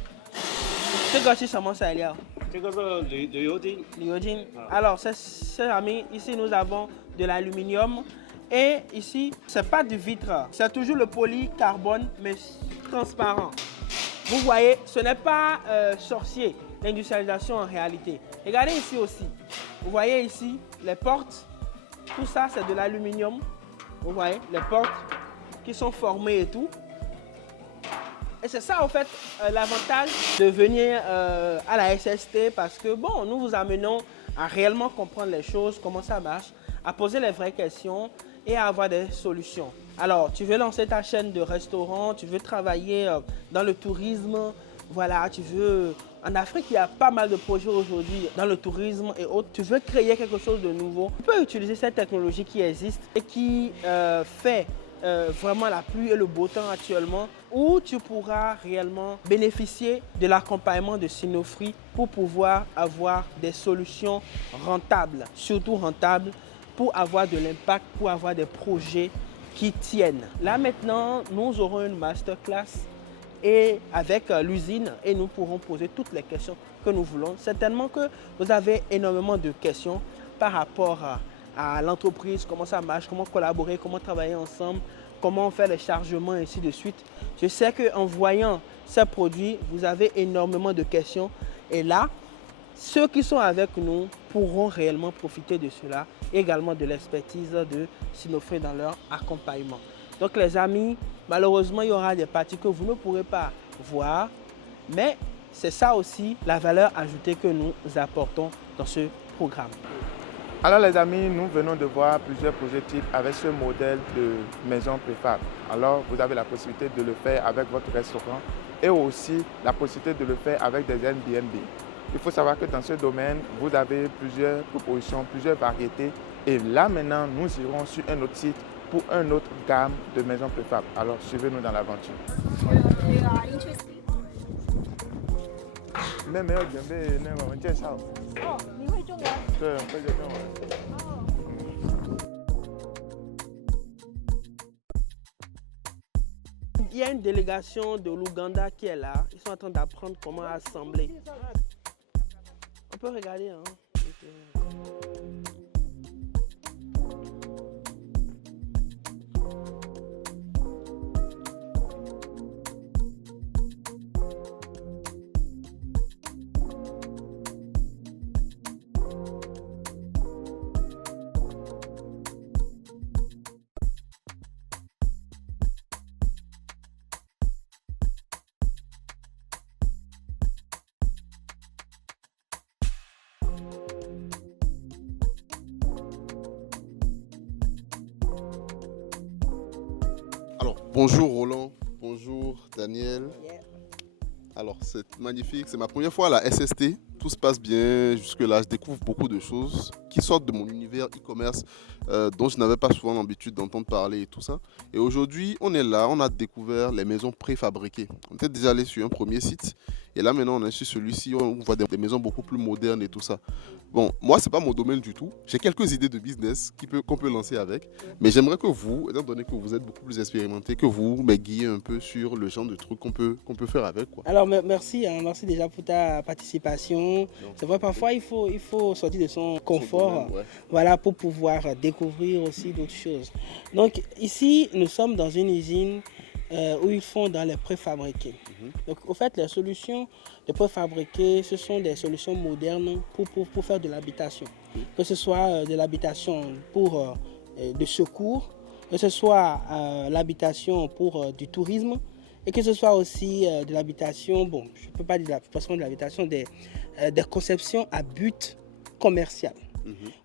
Ce que c'est comment ça, Elia? Alors, ces amis, ici nous avons de l'aluminium. Et ici, ce n'est pas du vitre, c'est toujours le polycarbone, mais transparent. Vous voyez, ce n'est pas sorcier, l'industrialisation en réalité. Regardez ici aussi. Vous voyez ici, les portes, tout ça c'est de l'aluminium. Vous voyez, les portes qui sont formées et tout. Et c'est ça, en fait, l'avantage de venir à la SST parce que, bon, nous vous amenons à réellement comprendre les choses, comment ça marche, à poser les vraies questions et à avoir des solutions. Alors, tu veux lancer ta chaîne de restaurant, tu veux travailler dans le tourisme, voilà, tu veux... En Afrique, il y a pas mal de projets aujourd'hui dans le tourisme et autres. Tu veux créer quelque chose de nouveau. Tu peux utiliser cette technologie qui existe et qui fait vraiment la pluie et le beau temps actuellement, où tu pourras réellement bénéficier de l'accompagnement de Sinofree pour pouvoir avoir des solutions rentables, surtout rentables, pour avoir de l'impact, pour avoir des projets qui tiennent. Là maintenant, nous aurons une masterclass et avec l'usine et nous pourrons poser toutes les questions que nous voulons. Certainement que vous avez énormément de questions par rapport à l'entreprise, comment ça marche, comment collaborer, comment travailler ensemble, comment on fait les chargements et ainsi de suite. Je sais qu'en voyant ces produits, vous avez énormément de questions et là, ceux qui sont avec nous pourront réellement profiter de cela, également de l'expertise de Sinofree dans leur accompagnement. Donc les amis, malheureusement, il y aura des parties que vous ne pourrez pas voir, mais c'est ça aussi la valeur ajoutée que nous apportons dans ce programme. Alors les amis, nous venons de voir plusieurs projets types avec ce modèle de maison préfab. Alors vous avez la possibilité de le faire avec votre restaurant et aussi la possibilité de le faire avec des Airbnb. Il faut savoir que dans ce domaine, vous avez plusieurs propositions, plusieurs variétés. Et là maintenant, nous irons sur un autre site pour une autre gamme de maisons préfab. Alors suivez-nous dans l'aventure. Il y a une délégation de l'Ouganda qui est là. Ils sont en train d'apprendre comment assembler. On peut regarder, hein. Bonjour Roland, bonjour Daniel. Alors c'est magnifique, c'est ma première fois à la SST. Tout se passe bien jusque-là, je découvre beaucoup de choses qui sortent de mon univers e-commerce dont je n'avais pas souvent l'habitude d'entendre parler et tout ça. Et aujourd'hui, on est là, on a découvert les maisons préfabriquées. On était déjà allé sur un premier site et là maintenant on est sur celui-ci, on voit des maisons beaucoup plus modernes et tout ça. Bon, moi c'est pas mon domaine du tout. J'ai quelques idées de business qu'on peut lancer avec, mais j'aimerais que vous, étant donné que vous êtes beaucoup plus expérimenté, que vous m'aiguillez un peu sur le genre de trucs qu'on peut faire avec, quoi. Alors merci, hein, merci déjà pour ta participation. C'est vrai, parfois il faut sortir de son confort, voilà, pour pouvoir découvrir aussi d'autres choses. Donc ici, nous sommes dans une usine où ils font dans les préfabriqués. Donc au fait, les solutions de préfabriqués, ce sont des solutions modernes pour faire de l'habitation. Que ce soit de l'habitation pour de secours, que ce soit l'habitation pour du tourisme, et que ce soit aussi de l'habitation, bon, je ne peux pas dire de l'habitation, des conceptions à but commercial.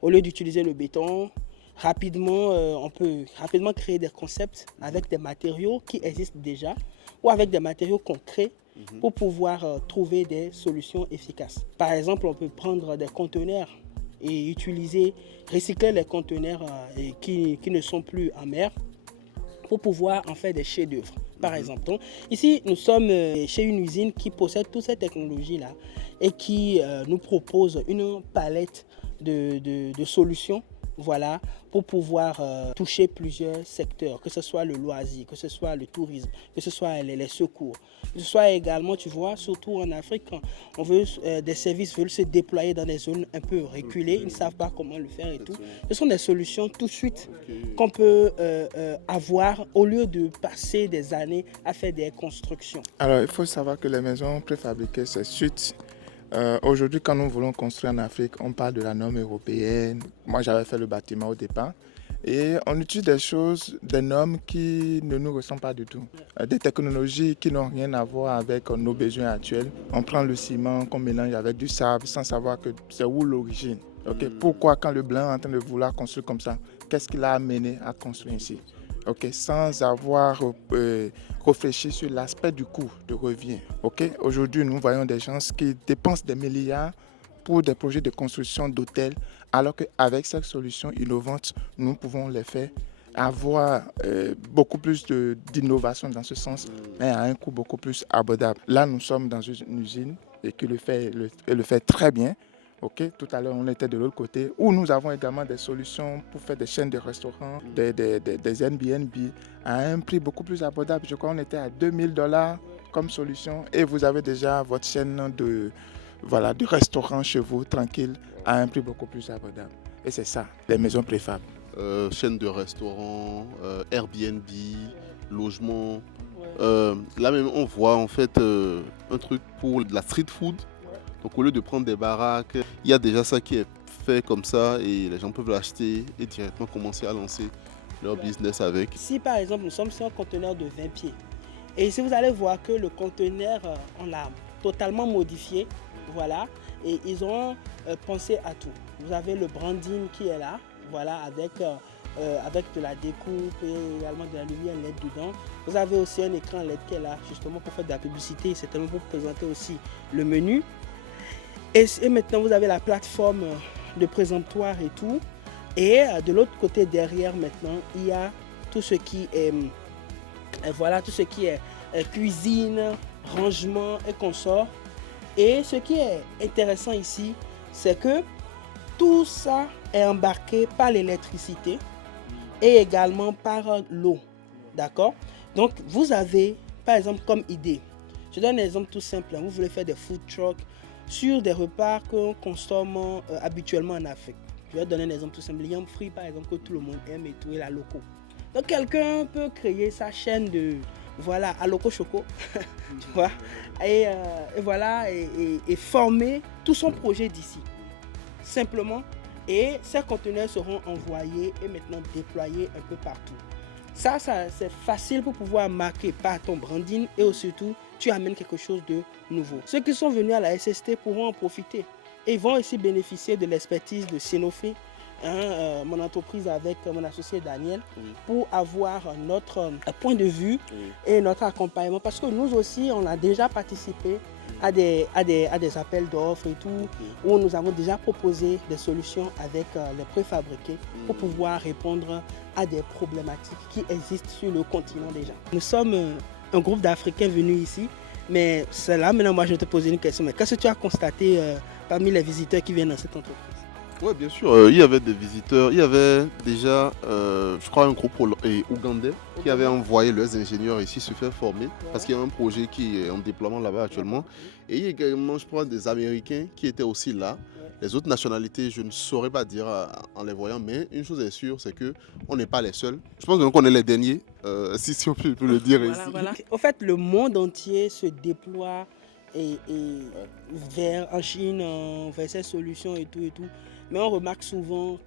Au lieu d'utiliser le béton, rapidement, on peut rapidement créer des concepts avec des matériaux qui existent déjà ou avec des matériaux concrets pour pouvoir trouver des solutions efficaces. Par exemple, on peut prendre des conteneurs et recycler les conteneurs qui ne sont plus en mer pour pouvoir en faire des chefs-d'œuvre, par exemple. Donc, ici, nous sommes chez une usine qui possède toutes ces technologies-là et qui nous propose une palette de solutions, voilà, pour pouvoir toucher plusieurs secteurs, que ce soit le loisir, que ce soit le tourisme, que ce soit les secours, que ce soit également, tu vois, surtout en Afrique, quand on veut, des services veulent se déployer dans des zones un peu reculées, ils ne savent pas comment le faire et tout. Ce sont des solutions tout de suite qu'on peut avoir au lieu de passer des années à faire des constructions. Alors, il faut savoir que les maisons préfabriquées, c'est suite. Aujourd'hui, quand nous voulons construire en Afrique, on parle de la norme européenne. Moi, j'avais fait le bâtiment au départ. Et on utilise des normes qui ne nous ressemblent pas du tout. Des technologies qui n'ont rien à voir avec nos besoins actuels. On prend le ciment qu'on mélange avec du sable sans savoir que c'est où l'origine. Okay? Pourquoi quand le blanc est en train de vouloir construire comme ça, qu'est-ce qui l'a amené à construire ici? Okay, sans avoir réfléchi sur l'aspect du coût de revient. Okay? Aujourd'hui, nous voyons des gens qui dépensent des milliards pour des projets de construction d'hôtels, alors qu'avec cette solution innovante, nous pouvons les faire avoir beaucoup plus d'innovation dans ce sens, mais à un coût beaucoup plus abordable. Là, nous sommes dans une usine et qui le fait très bien. Okay. Tout à l'heure, on était de l'autre côté où nous avons également des solutions pour faire des chaînes de restaurants, des Airbnb à un prix beaucoup plus abordable. Je crois qu'on était à $2000 comme solution et vous avez déjà votre chaîne de restaurants chez vous, tranquille, à un prix beaucoup plus abordable. Et c'est ça, les maisons préfab. Chaîne de restaurants, Airbnb, logement. Là même, on voit en fait un truc pour de la street food. Donc au lieu de prendre des baraques, il y a déjà ça qui est fait comme ça et les gens peuvent l'acheter et directement commencer à lancer leur business avec. Si par exemple nous sommes sur un conteneur de 20 pieds et si vous allez voir que le conteneur, on l'a totalement modifié, voilà, et ils ont pensé à tout. Vous avez le branding qui est là, voilà, avec de la découpe et également de la lumière LED dedans. Vous avez aussi un écran LED qui est là justement pour faire de la publicité, certainement pour présenter aussi le menu. Et maintenant, vous avez la plateforme de présentoir et tout. Et de l'autre côté, derrière, maintenant, il y a tout ce qui est, cuisine, rangement et consort. Et ce qui est intéressant ici, c'est que tout ça est embarqué par l'électricité et également par l'eau. D'accord? Donc, vous avez, par exemple, comme idée, je donne un exemple tout simple. Vous voulez faire des food trucks sur des repas qu'on consomme habituellement en Afrique. Je vais donner un exemple tout simple. Yam free, par exemple, que tout le monde aime et tout, et la loco. Donc, quelqu'un peut créer sa chaîne de, voilà, à loco choco, tu vois, et voilà, et former tout son projet d'ici. Simplement, et ces conteneurs seront envoyés et maintenant déployés un peu partout. Ça c'est facile pour pouvoir marquer par ton branding et surtout, tu amènes quelque chose de nouveau. Ceux qui sont venus à la SST pourront en profiter et vont aussi bénéficier de l'expertise de Sanofi, mon entreprise avec mon associé Daniel, pour avoir notre point de vue et notre accompagnement. Parce que nous aussi, on a déjà participé à des appels d'offres et tout, où nous avons déjà proposé des solutions avec les préfabriqués pour pouvoir répondre à des problématiques qui existent sur le continent déjà. Nous sommes un groupe d'Africains venus ici, mais c'est là maintenant moi je vais te poser une question. Mais qu'est-ce que tu as constaté parmi les visiteurs qui viennent dans cette entreprise? Oui, bien sûr, il y avait des visiteurs, il y avait déjà, je crois, un groupe ougandais qui avait envoyé leurs ingénieurs ici se faire former parce qu'il y a un projet qui est en déploiement là-bas actuellement. Et il y a également, je crois, des Américains qui étaient aussi là. Les autres nationalités, je ne saurais pas dire en les voyant, mais une chose est sûre, c'est qu'on n'est pas les seuls. Je pense même qu'on est les derniers, si on peut le dire ici. Voilà. En fait, le monde entier se déploie en Chine, vers ces solutions et tout. Mais on remarque souvent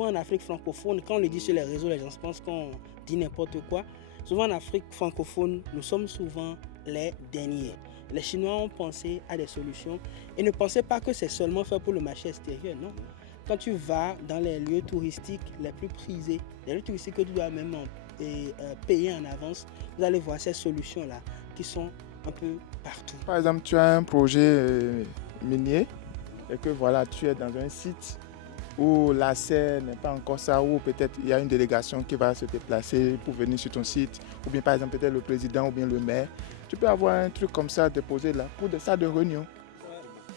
en Afrique francophone, quand on le dit sur les réseaux, les gens pensent qu'on dit n'importe quoi. Souvent en Afrique francophone, nous sommes souvent les derniers. Les Chinois ont pensé à des solutions et ne pensaient pas que c'est seulement fait pour le marché extérieur, non. quand tu vas dans les lieux touristiques les plus prisés, les lieux touristiques que tu dois même payer en avance, vous allez voir ces solutions-là qui sont un peu partout. Par exemple, tu as un projet minier et que voilà, tu es dans un site où l'accès n'est pas encore ça, ou peut-être il y a une délégation qui va se déplacer pour venir sur ton site, ou bien par exemple peut-être le président ou bien le maire. Tu peux avoir un truc comme ça déposé là pour des salles de réunion.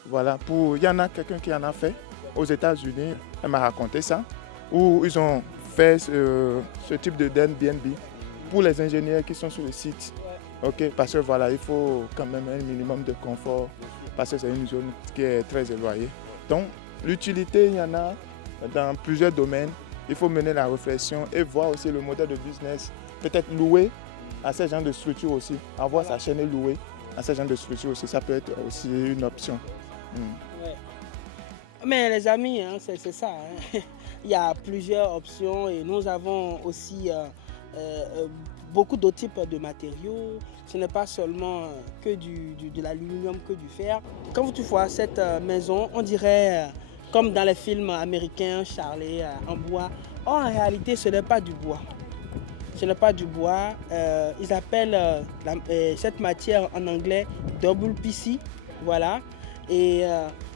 Voilà, il y en a quelqu'un qui en a fait aux États-Unis, elle m'a raconté ça, où ils ont fait ce type de Airbnb pour les ingénieurs qui sont sur le site. Ok, parce que voilà, il faut quand même un minimum de confort, parce que c'est une zone qui est très éloignée. Donc, l'utilité, il y en a dans plusieurs domaines. Il faut mener la réflexion et voir aussi le modèle de business. Peut-être louer à ces gens de structure aussi. Avoir sa chaîne et louer à ces gens de structure aussi, ça peut être aussi une option. Ouais. Mais les amis, hein, c'est ça. Hein. Il y a plusieurs options et nous avons aussi beaucoup d'autres types de matériaux. Ce n'est pas seulement que de l'aluminium, que du fer. Quand tu vois cette maison, on dirait comme dans les films américains, Charlie, en bois. Or, en réalité, ce n'est pas du bois. Ce n'est pas du bois. Ils appellent cette matière en anglais double PC. Voilà. Et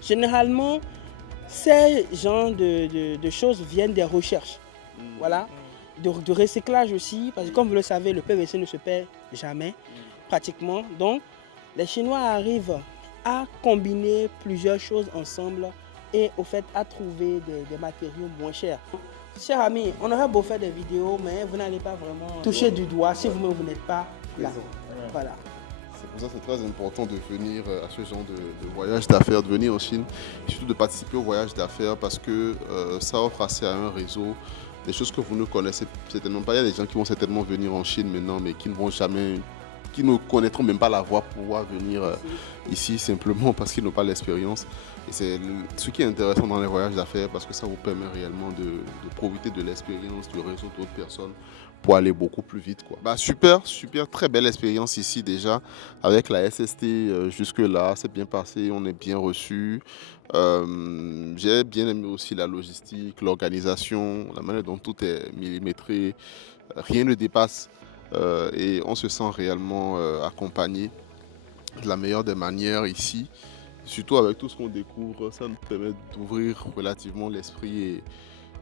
généralement, ces genres de choses viennent des recherches. Voilà. De recyclage aussi, parce que comme vous le savez, le PVC ne se perd jamais, pratiquement. Donc, les Chinois arrivent à combiner plusieurs choses ensemble et au fait à trouver des matériaux moins chers. Chers amis, on aurait beau faire des vidéos, mais vous n'allez pas vraiment toucher du doigt si vous n'êtes pas là. Voilà. C'est pour ça que c'est très important de venir à ce genre de voyage d'affaires, de venir en Chine, et surtout de participer au voyage d'affaires parce que ça offre accès à un réseau, des choses que vous ne connaissez certainement pas. Il y a des gens qui vont certainement venir en Chine maintenant, mais qui ne connaîtront même pas la voie pour pouvoir venir ici simplement parce qu'ils n'ont pas l'expérience. Et c'est ce qui est intéressant dans les voyages d'affaires parce que ça vous permet réellement de profiter de l'expérience, du réseau d'autres personnes pour aller beaucoup plus vite, quoi. Bah, super, très belle expérience ici déjà avec la SST jusque-là, c'est bien passé, on est bien reçu. J'ai bien aimé aussi la logistique, l'organisation, la manière dont tout est millimétré, rien ne dépasse et on se sent réellement accompagné de la meilleure des manières ici. Surtout avec tout ce qu'on découvre, ça nous permet d'ouvrir relativement l'esprit et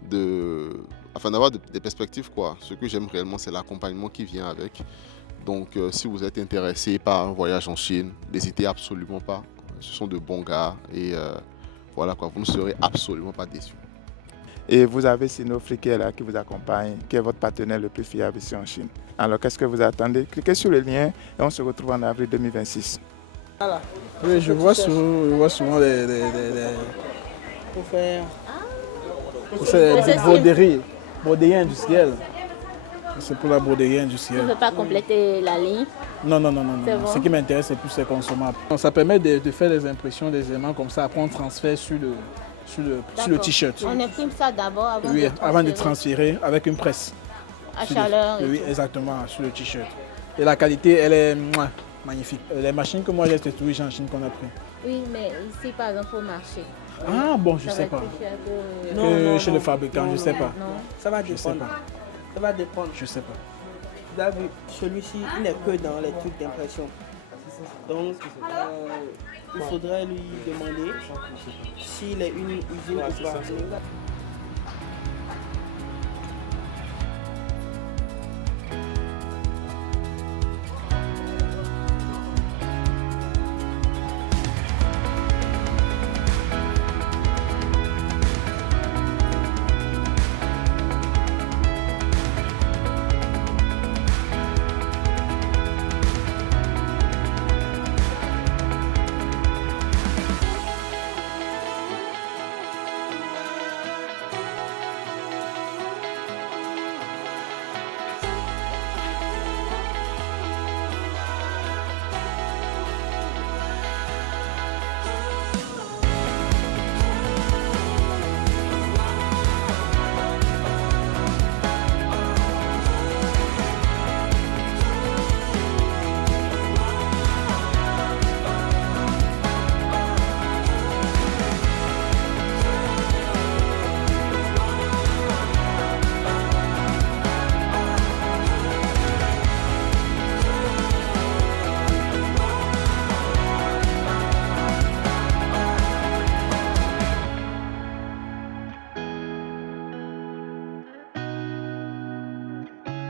d'avoir des perspectives, quoi. Ce que j'aime réellement, c'est l'accompagnement qui vient avec. Donc si vous êtes intéressé par un voyage en Chine, n'hésitez absolument pas. Ce sont de bons gars et voilà, quoi, vous ne serez absolument pas déçus. Et vous avez Sinofri qui est là, qui vous accompagne, qui est votre partenaire le plus fiable ici en Chine. Alors qu'est-ce que vous attendez? Cliquez sur le lien et on se retrouve en avril 2026. Voilà. Oui, je vois souvent les Pour faire... C'est broderie industrielle. C'est pour la broderie Tu industrielle. ne peux pas compléter la ligne? Non. C'est bon. Ce qui m'intéresse, c'est plus les consommables. Ça permet de faire des impressions, des éléments comme ça. Après, on transfère sur le t-shirt. On imprime ça d'abord avant de transférer avec une presse. À chaleur. Oui, exactement, sur le t-shirt. Et la qualité, elle est magnifique. Les machines que moi j'ai testées en Chine qu'on a pris. Oui, mais ici, par exemple, au marché. Ah bon, je sais pas. Chez le fabricant, je sais pas. Non. Ça va Je sais dépendre. pas. Ça va dépendre. Je sais pas. Vous avez vu, celui-ci, il n'est que dans les trucs d'impression. Donc, il faudrait lui demander s'il est une usine ou pas.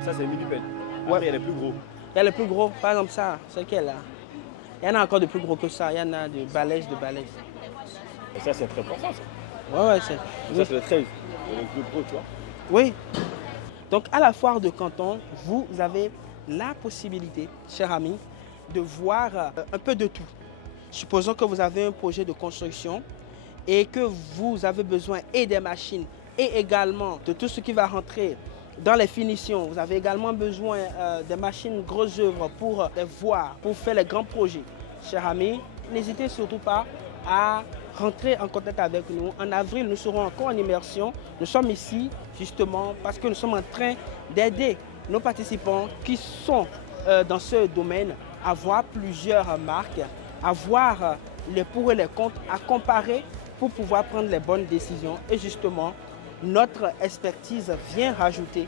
Ça, c'est mini-pelle. Ouais. Après, il y a les plus gros. Il y a les plus gros, par exemple ça, c'est lequel là? Il y en a encore de plus gros que ça, il y en a de balèzes. Et ça, c'est très important, ça. Ouais, c'est. Ça, c'est le 13. C'est le plus gros, tu vois. Oui. Donc, à la foire de Canton, vous avez la possibilité, cher ami, de voir un peu de tout. Supposons que vous avez un projet de construction et que vous avez besoin et des machines et également de tout ce qui va rentrer dans les finitions. Vous avez également besoin des machines grosses œuvres pour les voir, pour faire les grands projets. Chers amis, n'hésitez surtout pas à rentrer en contact avec nous. En avril, nous serons encore en immersion. Nous sommes ici justement parce que nous sommes en train d'aider nos participants qui sont dans ce domaine à voir plusieurs marques, à voir les pour et les contre, à comparer pour pouvoir prendre les bonnes décisions. Et justement, notre expertise vient rajouter,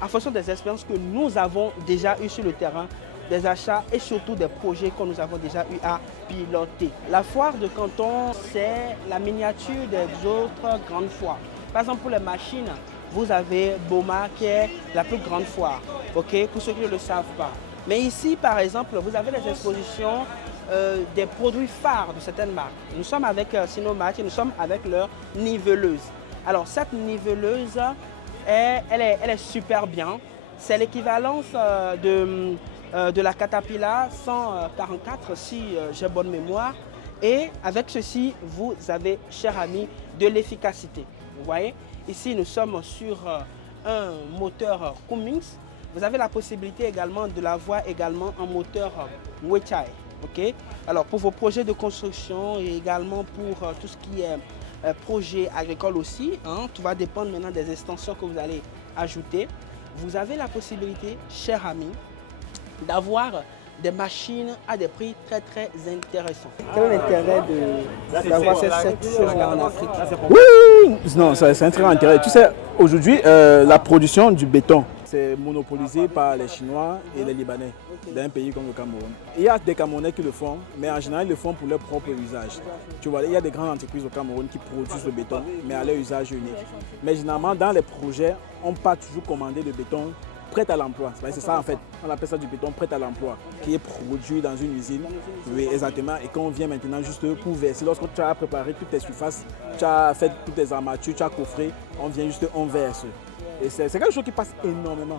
en fonction des expériences que nous avons déjà eues sur le terrain, des achats et surtout des projets que nous avons déjà eu à piloter. La foire de Canton, c'est la miniature des autres grandes foires. Par exemple, pour les machines, vous avez Boma qui est la plus grande foire, okay, pour ceux qui ne le savent pas. Mais ici, par exemple, vous avez les expositions des produits phares de certaines marques. Nous sommes avec Sinomat et nous sommes avec leur niveleuse. Alors, cette niveleuse, elle est super bien. C'est l'équivalence de la Caterpillar 144, si j'ai bonne mémoire. Et avec ceci, vous avez, cher ami, de l'efficacité. Vous voyez, ici, nous sommes sur un moteur Cummins. Vous avez la possibilité également de l'avoir également en moteur Weichai. Okay? Alors, pour vos projets de construction et également pour tout ce qui est projet agricole aussi, hein, tout va dépendre maintenant des extensions que vous allez ajouter. Vous avez la possibilité, chers amis, d'avoir des machines à des prix très très intéressants. Quel est l'intérêt d'avoir cette chose-là en Afrique? Oui, non, c'est un très grand intérêt. Tu sais, aujourd'hui, la production du béton, c'est monopolisé par les Chinois et les Libanais d'un pays comme le Cameroun. Il y a des Camerounais qui le font, mais en général, ils le font pour leur propre usage. Tu vois, il y a des grandes entreprises au Cameroun qui produisent le béton, mais à leur usage unique. Mais généralement, dans les projets, on peut toujours commander le béton prêt à l'emploi. C'est ça en fait, on appelle ça du béton prêt à l'emploi, qui est produit dans une usine, oui, exactement, et qu'on vient maintenant juste pour verser. Lorsque tu as préparé toutes tes surfaces, tu as fait toutes tes armatures, tu as coffré, on vient juste, on verse. Et c'est quelque chose qui passe énormément.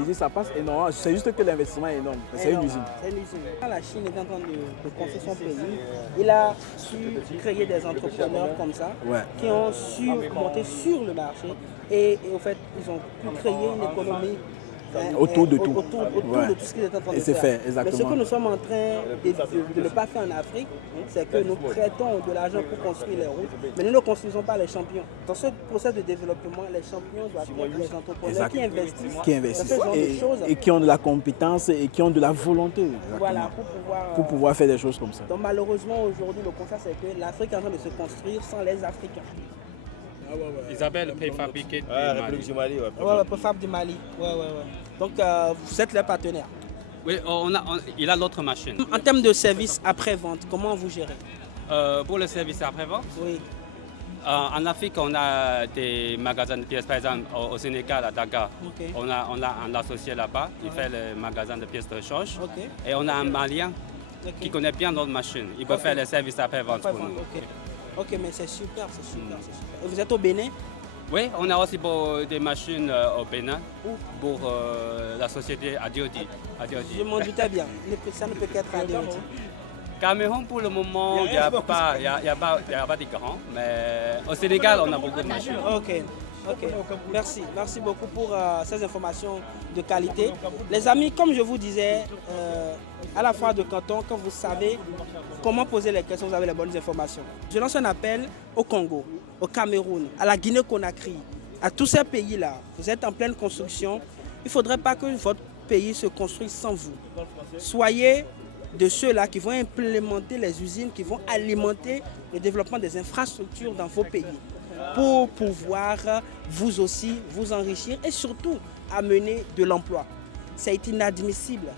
Ici, ça passe énormément. C'est juste que l'investissement est énorme. C'est une usine. C'est une usine. Quand la Chine est en train de construire son pays, il a su créer des entrepreneurs comme ça, qui ont su monter sur le marché et au fait, ils ont pu créer une économie autour de tout. Autour de tout ce qu'ils étaient en train de faire. Et c'est fait, exactement. Mais ce que nous sommes en train de ne pas faire en Afrique, c'est que nous prêtons de l'argent pour construire les routes, mais nous ne construisons pas les champions. Dans ce processus de développement, les champions doivent être les entrepreneurs qui investissent dans ce genre de choses. Et qui ont de la compétence et qui ont de la volonté. Voilà, pour pouvoir faire des choses comme ça. Donc malheureusement, aujourd'hui, le constat, c'est que l'Afrique est en train de se construire sans les Africains. Isabelle, préfabriqué République du Mali. Préfab du Mali. Donc, vous êtes leur partenaire. Oui, il a l'autre machine. En termes de service après-vente, comment vous gérez? Pour le service après-vente, oui. En Afrique, on a des magasins de pièces, par exemple au Sénégal, à Dakar. Okay. On a un associé là-bas, il fait le magasin de pièces de rechange. Okay. Et on a un Malien qui connaît bien notre machine. Il peut faire les services après-vente pour nous. Ok, mais c'est super, c'est super. Et vous êtes au Bénin? Oui, on a aussi des machines au Bénin pour la société Adiodi. Je m'en doutais bien, ça ne peut qu'être Adiodi. Cameroun, pour le moment, il n'y a pas de grands, mais au Sénégal, on a beaucoup de machines. Ok, merci beaucoup pour ces informations de qualité. Les amis, comme je vous disais, à la foire de Canton, quand vous savez comment poser les questions, vous avez les bonnes informations. Je lance un appel au Congo, au Cameroun, à la Guinée-Conakry, à tous ces pays-là. Vous êtes en pleine construction. Il ne faudrait pas que votre pays se construise sans vous. Soyez de ceux-là qui vont implémenter les usines, qui vont alimenter le développement des infrastructures dans vos pays pour pouvoir vous aussi vous enrichir et surtout amener de l'emploi. C'est inadmissible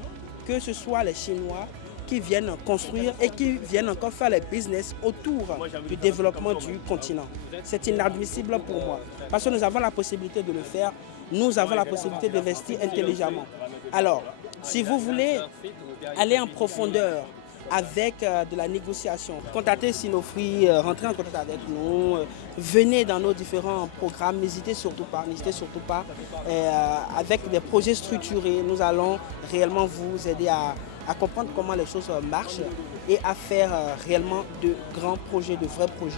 que ce soit les Chinois qui viennent construire et qui viennent encore faire les business autour du développement du continent. C'est inadmissible pour moi parce que nous avons la possibilité de le faire, nous avons la possibilité d'investir intelligemment. Alors, si vous voulez aller en profondeur avec de la négociation, contactez Sinofree, rentrez en contact avec nous, venez dans nos différents programmes, n'hésitez surtout pas, avec des projets structurés, nous allons réellement vous aider à comprendre comment les choses marchent et à faire réellement de grands projets, de vrais projets.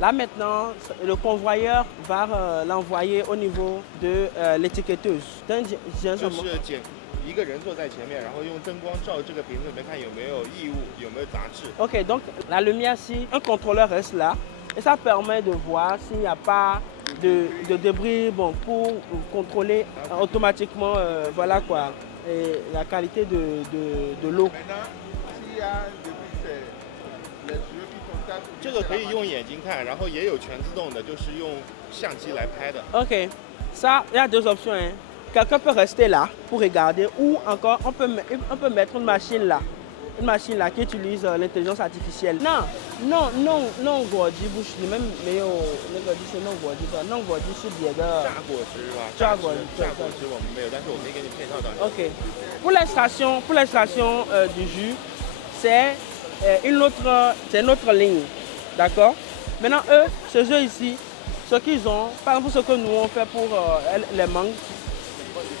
Là maintenant, le convoyeur va l'envoyer au niveau de l'étiquetteuse. Ok, donc la lumière ici, un contrôleur reste là et ça permet de voir s'il n'y a pas de débris pour contrôler automatiquement voilà quoi, et la qualité de l'eau. 这个可以用眼睛看，然后也有全自动的，就是用相机来拍的。 Ok, ça, il y a deux options. Hein. Quelqu'un peut rester là pour regarder ou encore on peut mettre une machine là qui utilise l'intelligence artificielle. Non, Guodi Bush, même mais non Guodi吧，non Guodi是别的。榨果汁吧？榨果汁我们没有，但是我可以给你配套到。Ok, pour l'extraction du jus, c'est une autre ligne, d'accord? Maintenant, eux, chez eux ici, ce qu'ils ont, par exemple ce que nous on fait pour les mangues,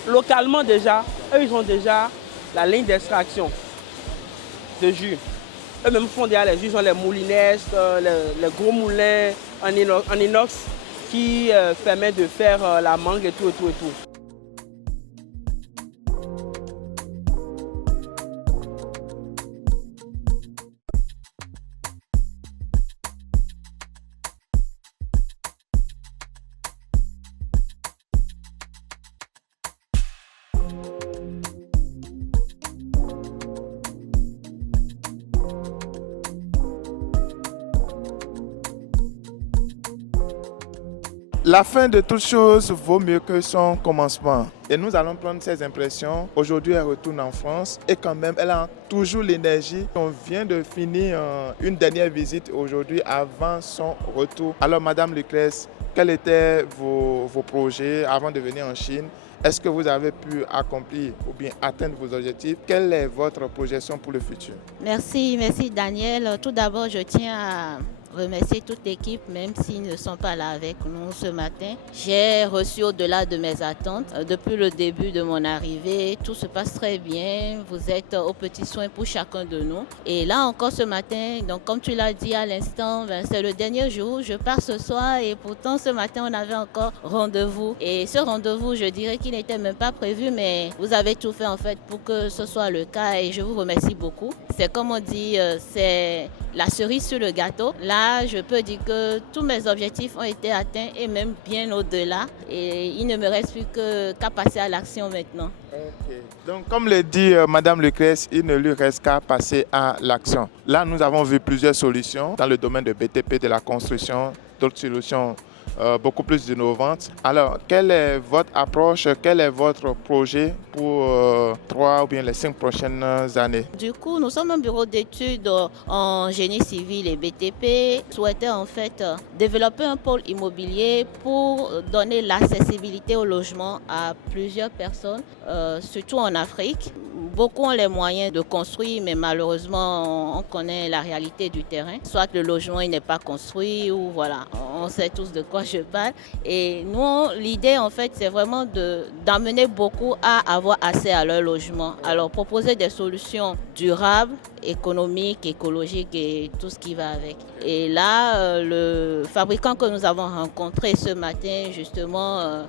localement déjà, eux ils ont déjà la ligne d'extraction de jus. Eux-mêmes font déjà les jus, ils ont les moulinets, les gros moulins en inox qui permettent de faire la mangue et tout. La fin de toute chose vaut mieux que son commencement. Et nous allons prendre ses impressions. Aujourd'hui, elle retourne en France et quand même, elle a toujours l'énergie. On vient de finir une dernière visite aujourd'hui avant son retour. Alors, Madame Lucrèce, quels étaient vos projets avant de venir en Chine? Est-ce que vous avez pu accomplir ou bien atteindre vos objectifs? Quelle est votre projection pour le futur? Merci Daniel. Tout d'abord, je tiens à remercier toute l'équipe, même s'ils ne sont pas là avec nous ce matin. J'ai reçu au-delà de mes attentes. Depuis le début de mon arrivée, tout se passe très bien. Vous êtes aux petits soins pour chacun de nous. Et là encore ce matin, donc comme tu l'as dit à l'instant, c'est le dernier jour. Je pars ce soir et pourtant ce matin, on avait encore rendez-vous. Et ce rendez-vous, je dirais qu'il n'était même pas prévu, mais vous avez tout fait en fait pour que ce soit le cas et je vous remercie beaucoup. C'est comme on dit, c'est la cerise sur le gâteau. Là, je peux dire que tous mes objectifs ont été atteints et même bien au-delà. Et il ne me reste plus qu'à passer à l'action maintenant. Okay. Donc, comme le dit Madame Lucrèce, il ne lui reste qu'à passer à l'action. Là, nous avons vu plusieurs solutions dans le domaine de BTP, de la construction, d'autres solutions beaucoup plus innovantes. Alors, quelle est votre approche, quel est votre projet pour 3 ou bien les 5 prochaines années? Du coup, nous sommes un bureau d'études en génie civil et BTP. Nous souhaitons en fait développer un pôle immobilier pour donner l'accessibilité au logement à plusieurs personnes, surtout en Afrique. Beaucoup ont les moyens de construire, mais malheureusement, on connaît la réalité du terrain. Soit le logement n'est pas construit, ou voilà, on sait tous de quoi je parle. Et nous, l'idée, en fait, c'est vraiment d'amener beaucoup à avoir accès à leur logement. Alors, proposer des solutions durables, économiques, écologiques et tout ce qui va avec. Et là, le fabricant que nous avons rencontré ce matin, justement,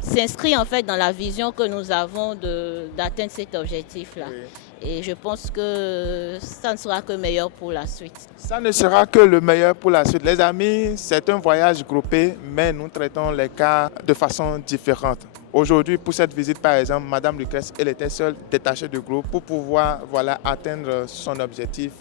s'inscrit en fait dans la vision que nous avons d'atteindre cet objectif-là. Oui. Et je pense que ça ne sera que meilleur pour la suite. Ça ne sera que le meilleur pour la suite. Les amis, c'est un voyage groupé, mais nous traitons les cas de façon différente. Aujourd'hui, pour cette visite, par exemple, Madame Lucrèce, elle était seule détachée du groupe pour pouvoir atteindre son objectif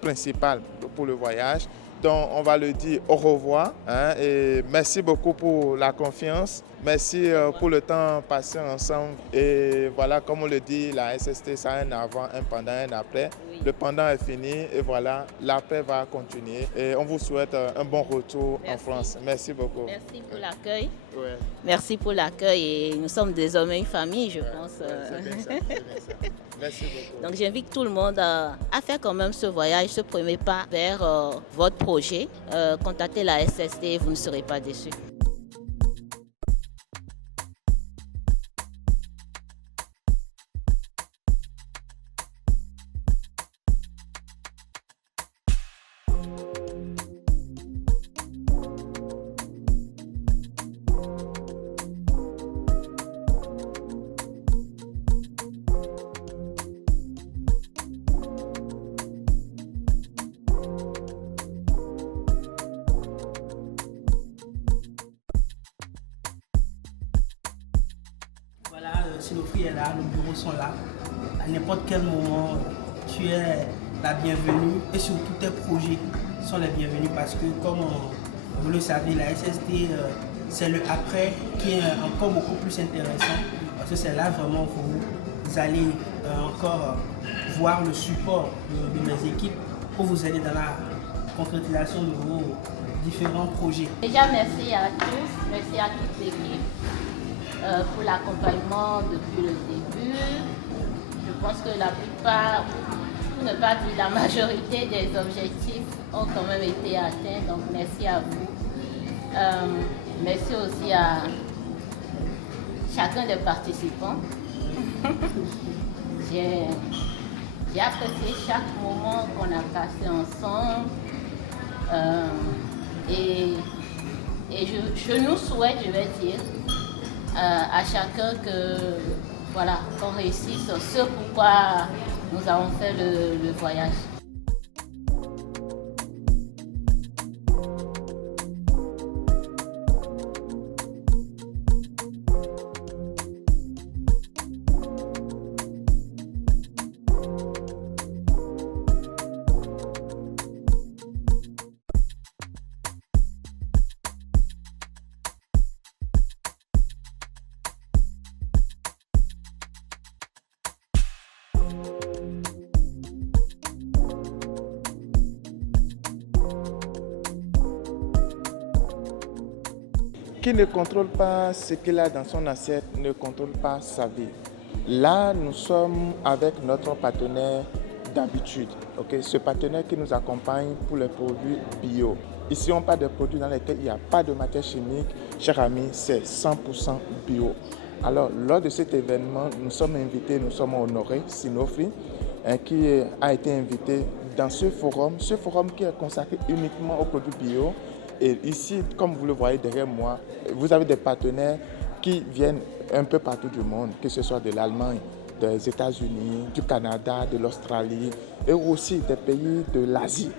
principal pour le voyage. Donc, on va le dire au revoir et merci beaucoup pour la confiance. Merci pour le temps passé ensemble. Et voilà, comme on le dit, la SST, ça a un avant, un pendant, un après. Oui. Le pendant est fini et voilà, l'après va continuer. Et on vous souhaite un bon retour en France. Merci beaucoup. Merci pour l'accueil. Ouais. Merci pour l'accueil et nous sommes désormais une famille, je pense. C'est bien ça, c'est bien ça. Merci beaucoup. Donc j'invite tout le monde à faire quand même ce voyage, ce premier pas vers votre projet. Contactez la SST, vous ne serez pas déçus. Sinofri est là, nos bureaux sont là. À n'importe quel moment, tu es la bienvenue et surtout tes projets sont les bienvenus parce que comme vous le savez, la SST, c'est le après qui est encore beaucoup plus intéressant parce que c'est là vraiment où vous allez encore voir le support de mes équipes pour vous aider dans la concrétisation de vos différents projets. Déjà, merci à tous, merci à toute l'équipe. Pour l'accompagnement depuis le début. Je pense que la plupart, pour ne pas dire la majorité des objectifs ont quand même été atteints. Donc merci à vous. Merci aussi à chacun des participants. J'ai apprécié chaque moment qu'on a passé ensemble. Et je nous souhaite, je vais dire, à chacun qu'on réussisse ce pourquoi nous avons fait le voyage. Qui ne contrôle pas ce qu'il a dans son assiette ne contrôle pas sa vie. Là, nous sommes avec notre partenaire d'habitude. Okay? Ce partenaire qui nous accompagne pour les produits bio. Ici, on parle des produits dans lesquels il n'y a pas de matière chimique. Chers amis, c'est 100% bio. Alors, lors de cet événement, nous sommes invités, nous sommes honorés, Sinofri, qui a été invité dans ce forum qui est consacré uniquement aux produits bio. Et ici, comme vous le voyez derrière moi, vous avez des partenaires qui viennent un peu partout du monde, que ce soit de l'Allemagne, des États-Unis, du Canada, de l'Australie et aussi des pays de l'Asie.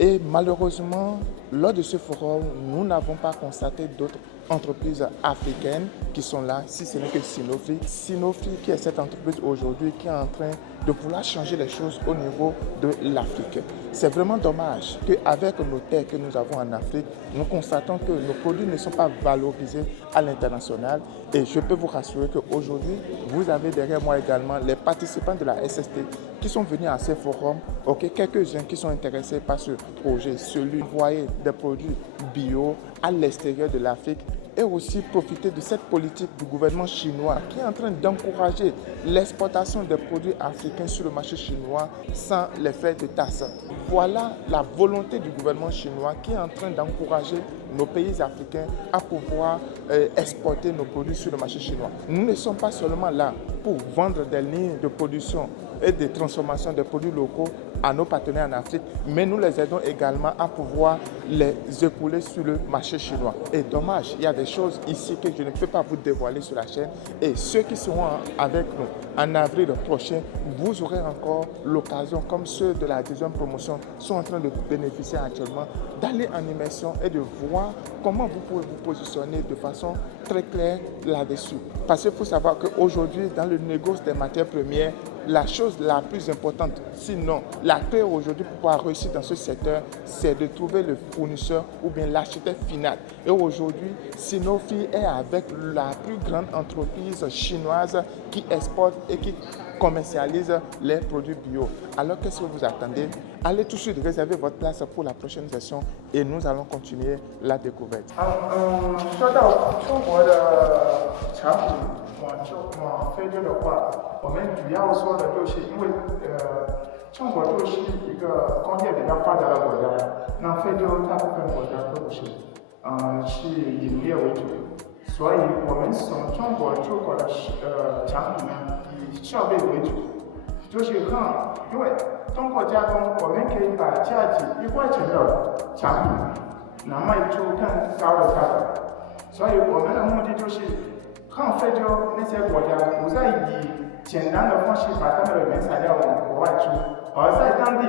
Et malheureusement, lors de ce forum, nous n'avons pas constaté d'autres entreprises africaines qui sont là, si ce n'est que Sinofri. Sinofri qui est cette entreprise aujourd'hui qui est en train de vouloir changer les choses au niveau de l'Afrique. C'est vraiment dommage qu'avec nos terres que nous avons en Afrique, nous constatons que nos produits ne sont pas valorisés à l'international. Et je peux vous rassurer qu'aujourd'hui, vous avez derrière moi également les participants de la SST qui sont venus à ces forums, quelques-uns qui sont intéressés par ce projet, celui d'envoyer des produits bio à l'extérieur de l'Afrique et aussi profiter de cette politique du gouvernement chinois qui est en train d'encourager l'exportation des produits africains sur le marché chinois sans l'effet de tasse. Voilà la volonté du gouvernement chinois qui est en train d'encourager nos pays africains à pouvoir exporter nos produits sur le marché chinois. Nous ne sommes pas seulement là pour vendre des lignes de production et de transformation des produits locaux à nos partenaires en Afrique, mais nous les aidons également à pouvoir les écouler sur le marché chinois. Et dommage, il y a des choses ici que je ne peux pas vous dévoiler sur la chaîne. Et ceux qui seront avec nous en avril prochain, vous aurez encore l'occasion, comme ceux de la deuxième promotion sont en train de bénéficier actuellement, d'aller en immersion et de voir comment vous pouvez vous positionner de façon très claire là-dessus. Parce qu'il faut savoir qu'aujourd'hui, dans le négoce des matières premières, la chose la plus importante, sinon la clé aujourd'hui pour pouvoir réussir dans ce secteur, c'est de trouver le fournisseur ou bien l'architecte final. Et aujourd'hui, Sanofi est avec la plus grande entreprise chinoise qui exporte et qui commercialise les produits bio. Alors qu'est-ce que vous attendez? Allez tout de suite réserver votre place pour la prochaine session et nous allons continuer la découverte. 说到中国的产品往非洲的话，我们主要说的就是因为中国就是一个工业比较发达的国家，那非洲大部分国家都不是，是以农业为主，所以我们从中国出口的产品呢以设备为主，就是看，因为通过加工，我们可以把价值1块钱的产品能卖出更高的价格，所以我们的目的就是看非洲那些国家不再以简单的方式把他们的原材料往国外出，而在当地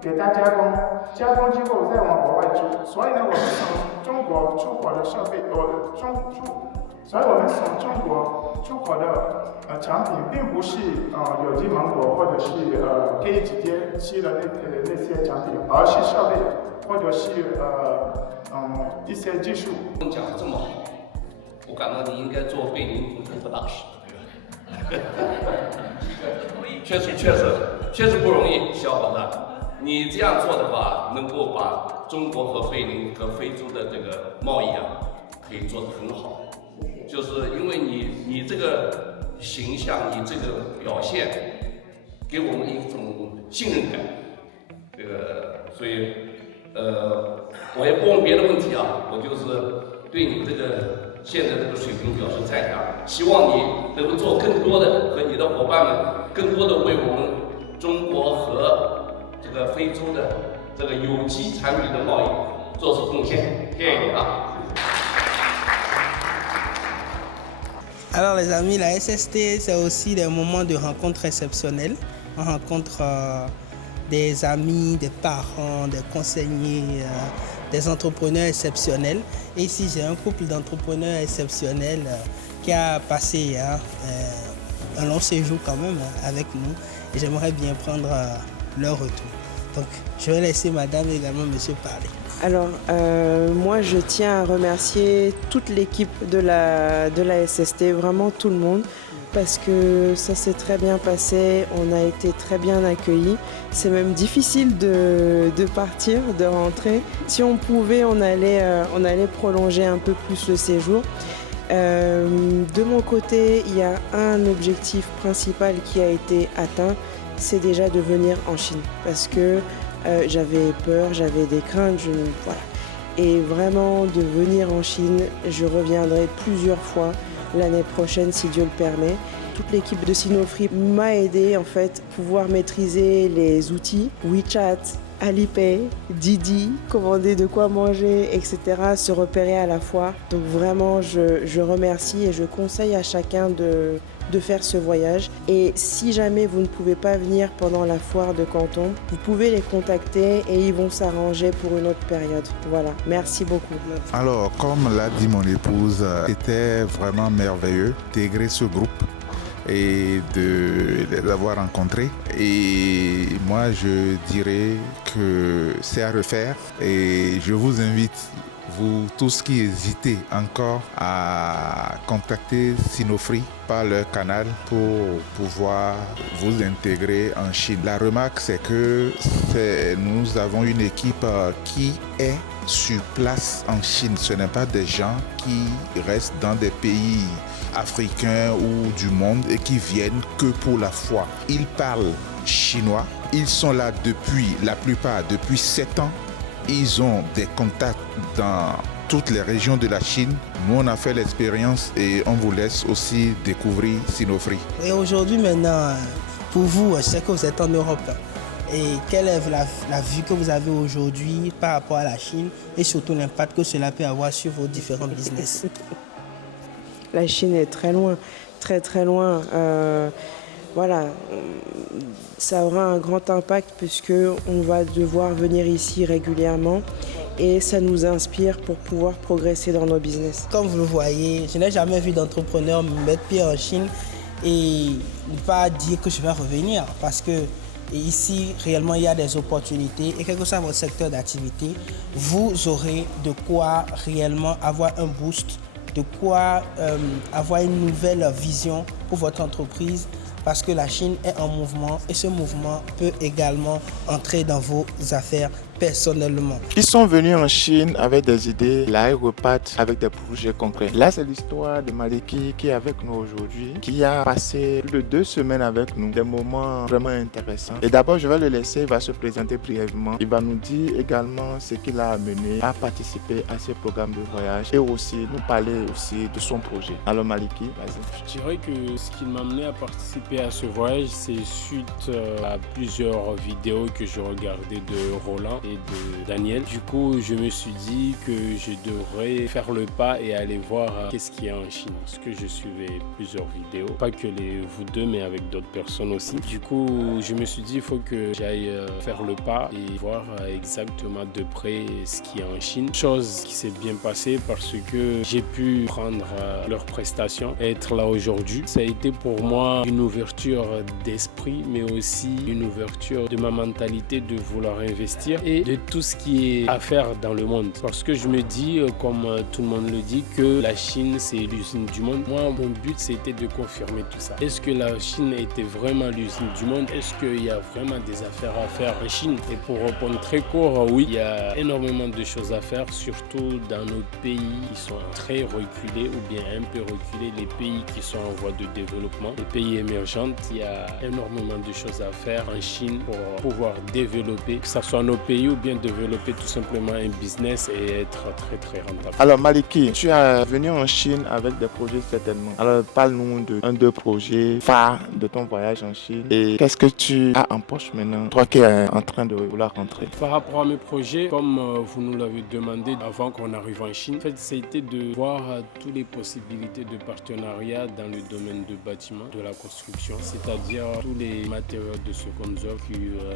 给它加工，加工之后再往国外出。所以呢，我们从中国出口的设备，所以我们从中国出口的产品，并不是有机芒果或者是可以直接吃的那些产品，而是设备或者是一些技术。讲得这么好，我感到你应该做贝宁总统府大使。确实不容易，小伙子。你这样做的话，能够把中国和贝宁和非洲的这个贸易可以做得很好。就是因为你这个形象，你这个表现，给我们一种信任感。这个，所以我也不问别的问题啊，我就是对你这个现在这个水平表示赞扬。希望你能够做更多的，和你的伙伴们更多的为我们中国和这个非洲的这个有机产品的贸易做出贡献。谢谢你啊。 Alors les amis, la SST, c'est aussi des moments de rencontres exceptionnels. On rencontre des amis, des parents, des conseillers, des entrepreneurs exceptionnels. Et ici, j'ai un couple d'entrepreneurs exceptionnels qui a passé un long séjour quand même avec nous. Et j'aimerais bien prendre leur retour. Donc, je vais laisser madame et également monsieur parler. Alors, moi, je tiens à remercier toute l'équipe de la SST, vraiment tout le monde, parce que ça s'est très bien passé, on a été très bien accueillis. C'est même difficile de partir, de rentrer. Si on pouvait, on allait prolonger un peu plus le séjour. De mon côté, il y a un objectif principal qui a été atteint, c'est déjà de venir en Chine, parce que j'avais peur, j'avais des craintes, voilà. Et vraiment de venir en Chine, je reviendrai plusieurs fois l'année prochaine si Dieu le permet. Toute l'équipe de Sanofi m'a aidé en fait à pouvoir maîtriser les outils WeChat, Alipay, Didi, commander de quoi manger, etc. Se repérer à la fois. Donc vraiment, je remercie et je conseille à chacun de faire ce voyage. Et si jamais vous ne pouvez pas venir pendant la foire de Canton, vous pouvez les contacter et ils vont s'arranger pour une autre période. Voilà, merci beaucoup. Alors, comme l'a dit mon épouse, c'était vraiment merveilleux d'intégrer ce groupe et de les avoir rencontrés. Et moi, je dirais que c'est à refaire et je vous invite vous tous qui hésitez encore à contacter Sinofree par leur canal pour pouvoir vous intégrer en Chine. La remarque, c'est que nous avons une équipe qui est sur place en Chine. Ce n'est pas des gens qui restent dans des pays africains ou du monde et qui viennent que pour la foi. Ils parlent chinois. Ils sont là la plupart depuis 7 ans. Ils ont des contacts dans toutes les régions de la Chine. Nous, on a fait l'expérience et on vous laisse aussi découvrir Sinofree. Et aujourd'hui, maintenant, pour vous, je sais que vous êtes en Europe. Et quelle est la vue que vous avez aujourd'hui par rapport à la Chine et surtout l'impact que cela peut avoir sur vos différents business? La Chine est très loin, très très loin. Voilà, ça aura un grand impact puisqu'on va devoir venir ici régulièrement et ça nous inspire pour pouvoir progresser dans nos business. Comme vous le voyez, je n'ai jamais vu d'entrepreneur mettre pied en Chine et ne pas dire que je vais revenir parce que ici, réellement, il y a des opportunités et quel que soit votre secteur d'activité, vous aurez de quoi réellement avoir un boost, de quoi avoir une nouvelle vision pour votre entreprise. Parce que la Chine est en mouvement et ce mouvement peut également entrer dans vos affaires personnellement. Ils sont venus en Chine avec des idées, là ils repartent avec des projets concrets. Là c'est l'histoire de Maliki qui est avec nous aujourd'hui, qui a passé plus de 2 semaines avec nous, des moments vraiment intéressants. Et d'abord je vais le laisser, il va se présenter brièvement. Il va nous dire également ce qui l'a amené à participer à ces programmes de voyage et aussi nous parler aussi de son projet. Alors Maliki, vas-y. Je dirais que ce qui m'a amené à participer à ce voyage, c'est suite à plusieurs vidéos que je regardais de Roland et de Daniel. Du coup, je me suis dit que je devrais faire le pas et aller voir qu'est-ce qu'il y a en Chine. Parce que je suivais plusieurs vidéos, pas que vous deux, mais avec d'autres personnes aussi. Du coup, je me suis dit il faut que j'aille faire le pas et voir exactement de près ce qu'il y a en Chine. Chose qui s'est bien passée parce que j'ai pu prendre leurs prestations et être là aujourd'hui. Ça a été pour moi une ouverture d'esprit, mais aussi une ouverture de ma mentalité de vouloir investir et de tout ce qui est à faire dans le monde. Parce que je me dis, comme tout le monde le dit, que la Chine, c'est l'usine du monde. Moi, mon but, c'était de confirmer tout ça. Est-ce que la Chine était vraiment l'usine du monde? Est-ce qu'il y a vraiment des affaires à faire en Chine? Et pour répondre très court, oui, il y a énormément de choses à faire, surtout dans nos pays qui sont très reculés ou bien un peu reculés, les pays qui sont en voie de développement, les pays émergents. Il y a énormément de choses à faire en Chine pour pouvoir développer, que ce soit nos pays ou bien développer tout simplement un business et être très très rentable. Alors Maliki, tu es venu en Chine avec des projets certainement. Alors parle-nous de 1-2 projets phares de ton voyage en Chine et qu'est-ce que tu as en poche maintenant, toi qui es en train de vouloir rentrer? Par rapport à mes projets, comme vous nous l'avez demandé avant qu'on arrive en Chine, en fait, c'était de voir toutes les possibilités de partenariat dans le domaine du bâtiment, de la construction, c'est-à-dire tous les matériaux de seconde œuvre,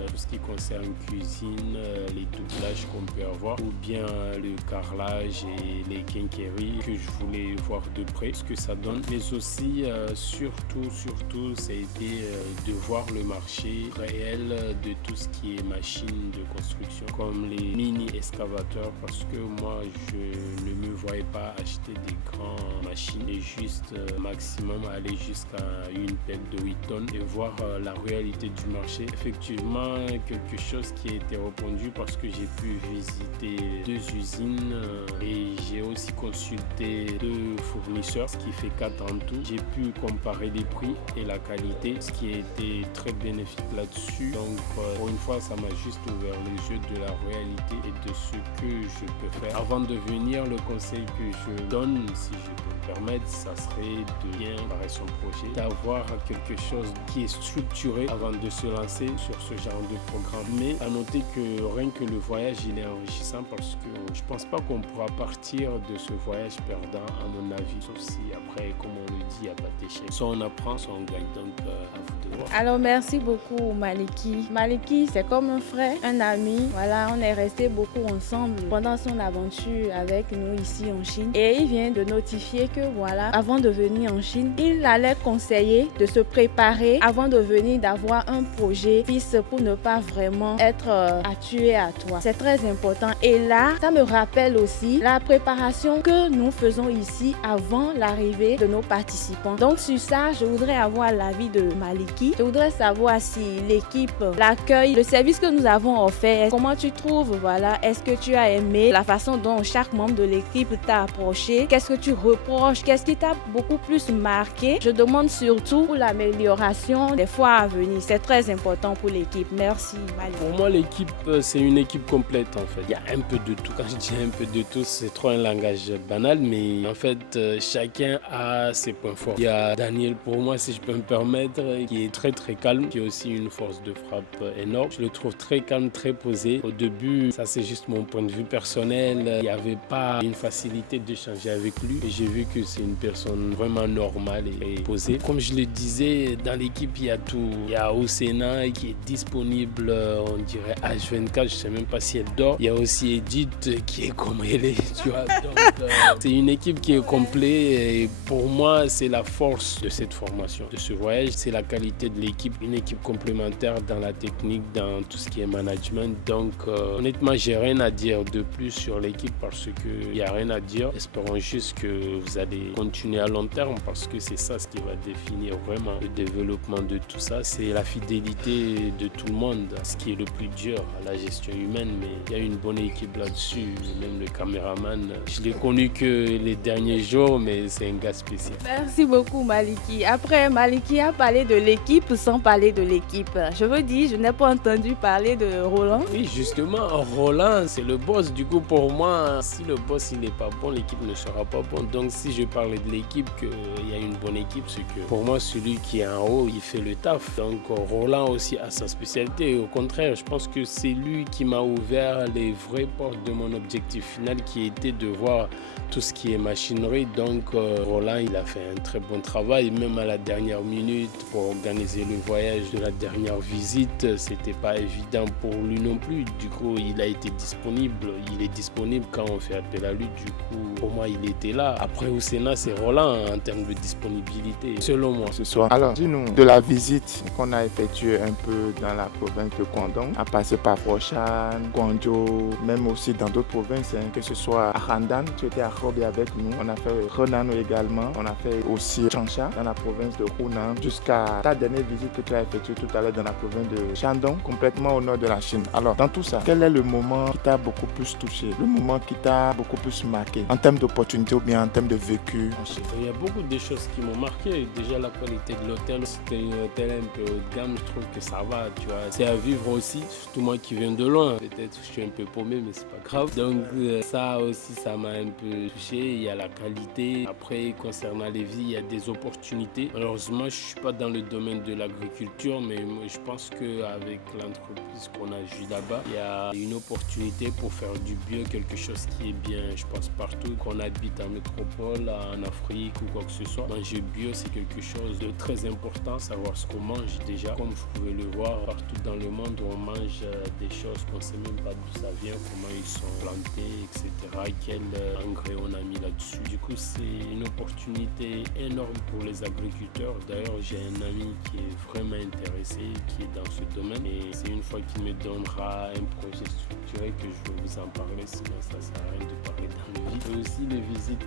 tout ce qui concerne cuisine, les doublages qu'on peut avoir, ou bien le carrelage et les quincailleries que je voulais voir de près, ce que ça donne. Mais aussi, surtout, ça a été de voir le marché réel de tout ce qui est machines de construction, comme les mini-excavateurs, parce que moi, je ne me voyais pas acheter des grandes machines et juste maximum aller jusqu'à une pelle de 8 tonnes et voir la réalité du marché. Effectivement, quelque chose qui a été répondu parce que j'ai pu visiter 2 usines et j'ai aussi consulté 2 fournisseurs, ce qui fait 4 en tout. J'ai pu comparer les prix et la qualité, ce qui a été très bénéfique là-dessus. Donc, pour une fois, ça m'a juste ouvert les yeux de la réalité et de ce que je peux faire. Avant de venir, le conseil que je donne, si je peux me permettre, ça serait de bien préparer son projet, d'avoir quelque chose qui est structuré avant de se lancer sur ce genre de programme. Mais à noter que rien que le voyage, il est enrichissant parce que je pense pas qu'on pourra partir de ce voyage perdant à mon avis, sauf si après, comme on le dit, il n'y a pas d'échec. Soit on apprend, soit on gagne. Donc, à vous de voir. Alors, merci beaucoup Maliki. Maliki, c'est comme un frère, un ami. Voilà, on est restés beaucoup ensemble pendant son aventure avec nous ici en Chine. Et il vient de notifier que voilà, avant de venir en Chine, il allait conseiller de se préparer avant de venir, d'avoir un projet fixe pour ne pas vraiment être à tuer es à toi. C'est très important. Et là, ça me rappelle aussi la préparation que nous faisons ici avant l'arrivée de nos participants. Donc sur ça, je voudrais avoir l'avis de Maliki. Je voudrais savoir si l'équipe, l'accueil, le service que nous avons offert, comment tu trouves, voilà, est-ce que tu as aimé la façon dont chaque membre de l'équipe t'a approché? Qu'est-ce que tu reproches? Qu'est-ce qui t'a beaucoup plus marqué? Je demande surtout pour l'amélioration des fois à venir. C'est très important pour l'équipe. Merci, Maliki. Pour moi, l'équipe, c'est une équipe complète en fait. Il y a un peu de tout. Quand je dis un peu de tout, c'est trop un langage banal, mais en fait, chacun a ses points forts. Il y a Daniel, pour moi, si je peux me permettre, qui est très très calme, qui a aussi une force de frappe énorme. Je le trouve très calme, très posé. Au début, ça c'est juste mon point de vue personnel, il n'y avait pas une facilité d'échanger avec lui. Et j'ai vu que c'est une personne vraiment normale et posée. Comme je le disais, dans l'équipe, il y a tout. Il y a Osena qui est disponible, on dirait H24, je ne sais même pas si elle dort. Il y a aussi Edith qui est comme elle est, tu vois. Donc, c'est une équipe qui est complète et pour moi, c'est la force de cette formation, de ce voyage. C'est la qualité de l'équipe, une équipe complémentaire dans la technique, dans tout ce qui est management. Donc, honnêtement, j'ai rien à dire de plus sur l'équipe parce qu'il n'y a rien à dire. Espérons juste que vous allez continuer à long terme parce que c'est ça ce qui va définir vraiment le développement de tout ça. C'est la fidélité de tout le monde, ce qui est le plus dur à la gestion humaine. Mais il y a une bonne équipe là-dessus. Même le caméraman, je l'ai connu que les derniers jours, mais c'est un gars spécial. Merci beaucoup, Maliki. Après, Maliki a parlé de l'équipe sans parler de l'équipe. Je veux dire, je n'ai pas entendu parler de Roland. Oui, justement, Roland, c'est le boss. Du coup, pour moi, si le boss il n'est pas bon, l'équipe ne sera pas bonne. Donc, si je parlais de l'équipe, qu'il y a une bonne équipe, c'est que pour moi, celui qui est en haut, il fait le taf. Donc, Roland aussi a sa spécialité. Au contraire, je pense que c'est lui qui m'a ouvert les vraies portes de mon objectif final qui était de voir tout ce qui est machinerie. Donc, Roland, il a fait un très bon travail, même à la dernière minute pour organiser le voyage de la dernière visite. C'était pas évident pour lui non plus. Du coup, il a été disponible. Il est disponible quand on fait appel à lui. Du coup, pour moi, il était là. Après, au Sénat, c'est Roland en termes de disponibilité, selon moi. Ce soir. Alors, dis-nous, de la visite qu'on a effectuée un peu dans la province de Guangdong, à passer par Foshan, Guangzhou, même aussi dans d'autres provinces, hein, que ce soit à Handan, tu étais à Robi avec nous. On a fait Henan également. On a fait aussi Changsha dans la province de Hunan, jusqu'à ta dernière visite que tu as effectuée tout à l'heure dans la province de Shandong, complètement au nord de la Chine. Alors, dans tout ça, quel est le moment qui t'a beaucoup plus touché, le moment qui t'a beaucoup plus marqué, en termes d'opportunités ou bien en termes de vécu? Il y a beaucoup de choses qui m'ont marqué. Déjà, la qualité de l'hôtel, c'était un hôtel un peu haut de gamme. Je trouve que ça va, tu vois. C'est à vivre aussi, surtout moi qui viens de loin. Peut-être je suis un peu paumé, mais c'est pas grave. Donc, ça aussi, ça m'a un peu touché. Il y a la qualité. Après, concernant les vies, il y a des opportunités. Malheureusement, je ne suis pas dans le domaine de l'agriculture, mais je pense qu'avec l'entreprise qu'on a vue là-bas, il y a une opportunité pour faire du bio, quelque chose qui est bien, je pense, partout. Qu'on habite en métropole, en Afrique ou quoi que ce soit. Manger bio, c'est quelque chose de très important. Savoir ce qu'on mange déjà. Comme vous pouvez le voir, partout dans le monde, on mange des choses qu'on ne sait même pas d'où ça vient, comment ils sont plantés, etc. Quel engrais on a mis là-dessus. Du coup, c'est une opportunité énorme pour les agriculteurs. D'ailleurs, j'ai un ami qui est vraiment intéressé, qui est dans ce domaine. Et c'est une fois qu'il me donnera un projet structuré que je vais vous en parler. Sinon, ça ne sert à rien de parler dans le vide. Et aussi, les visites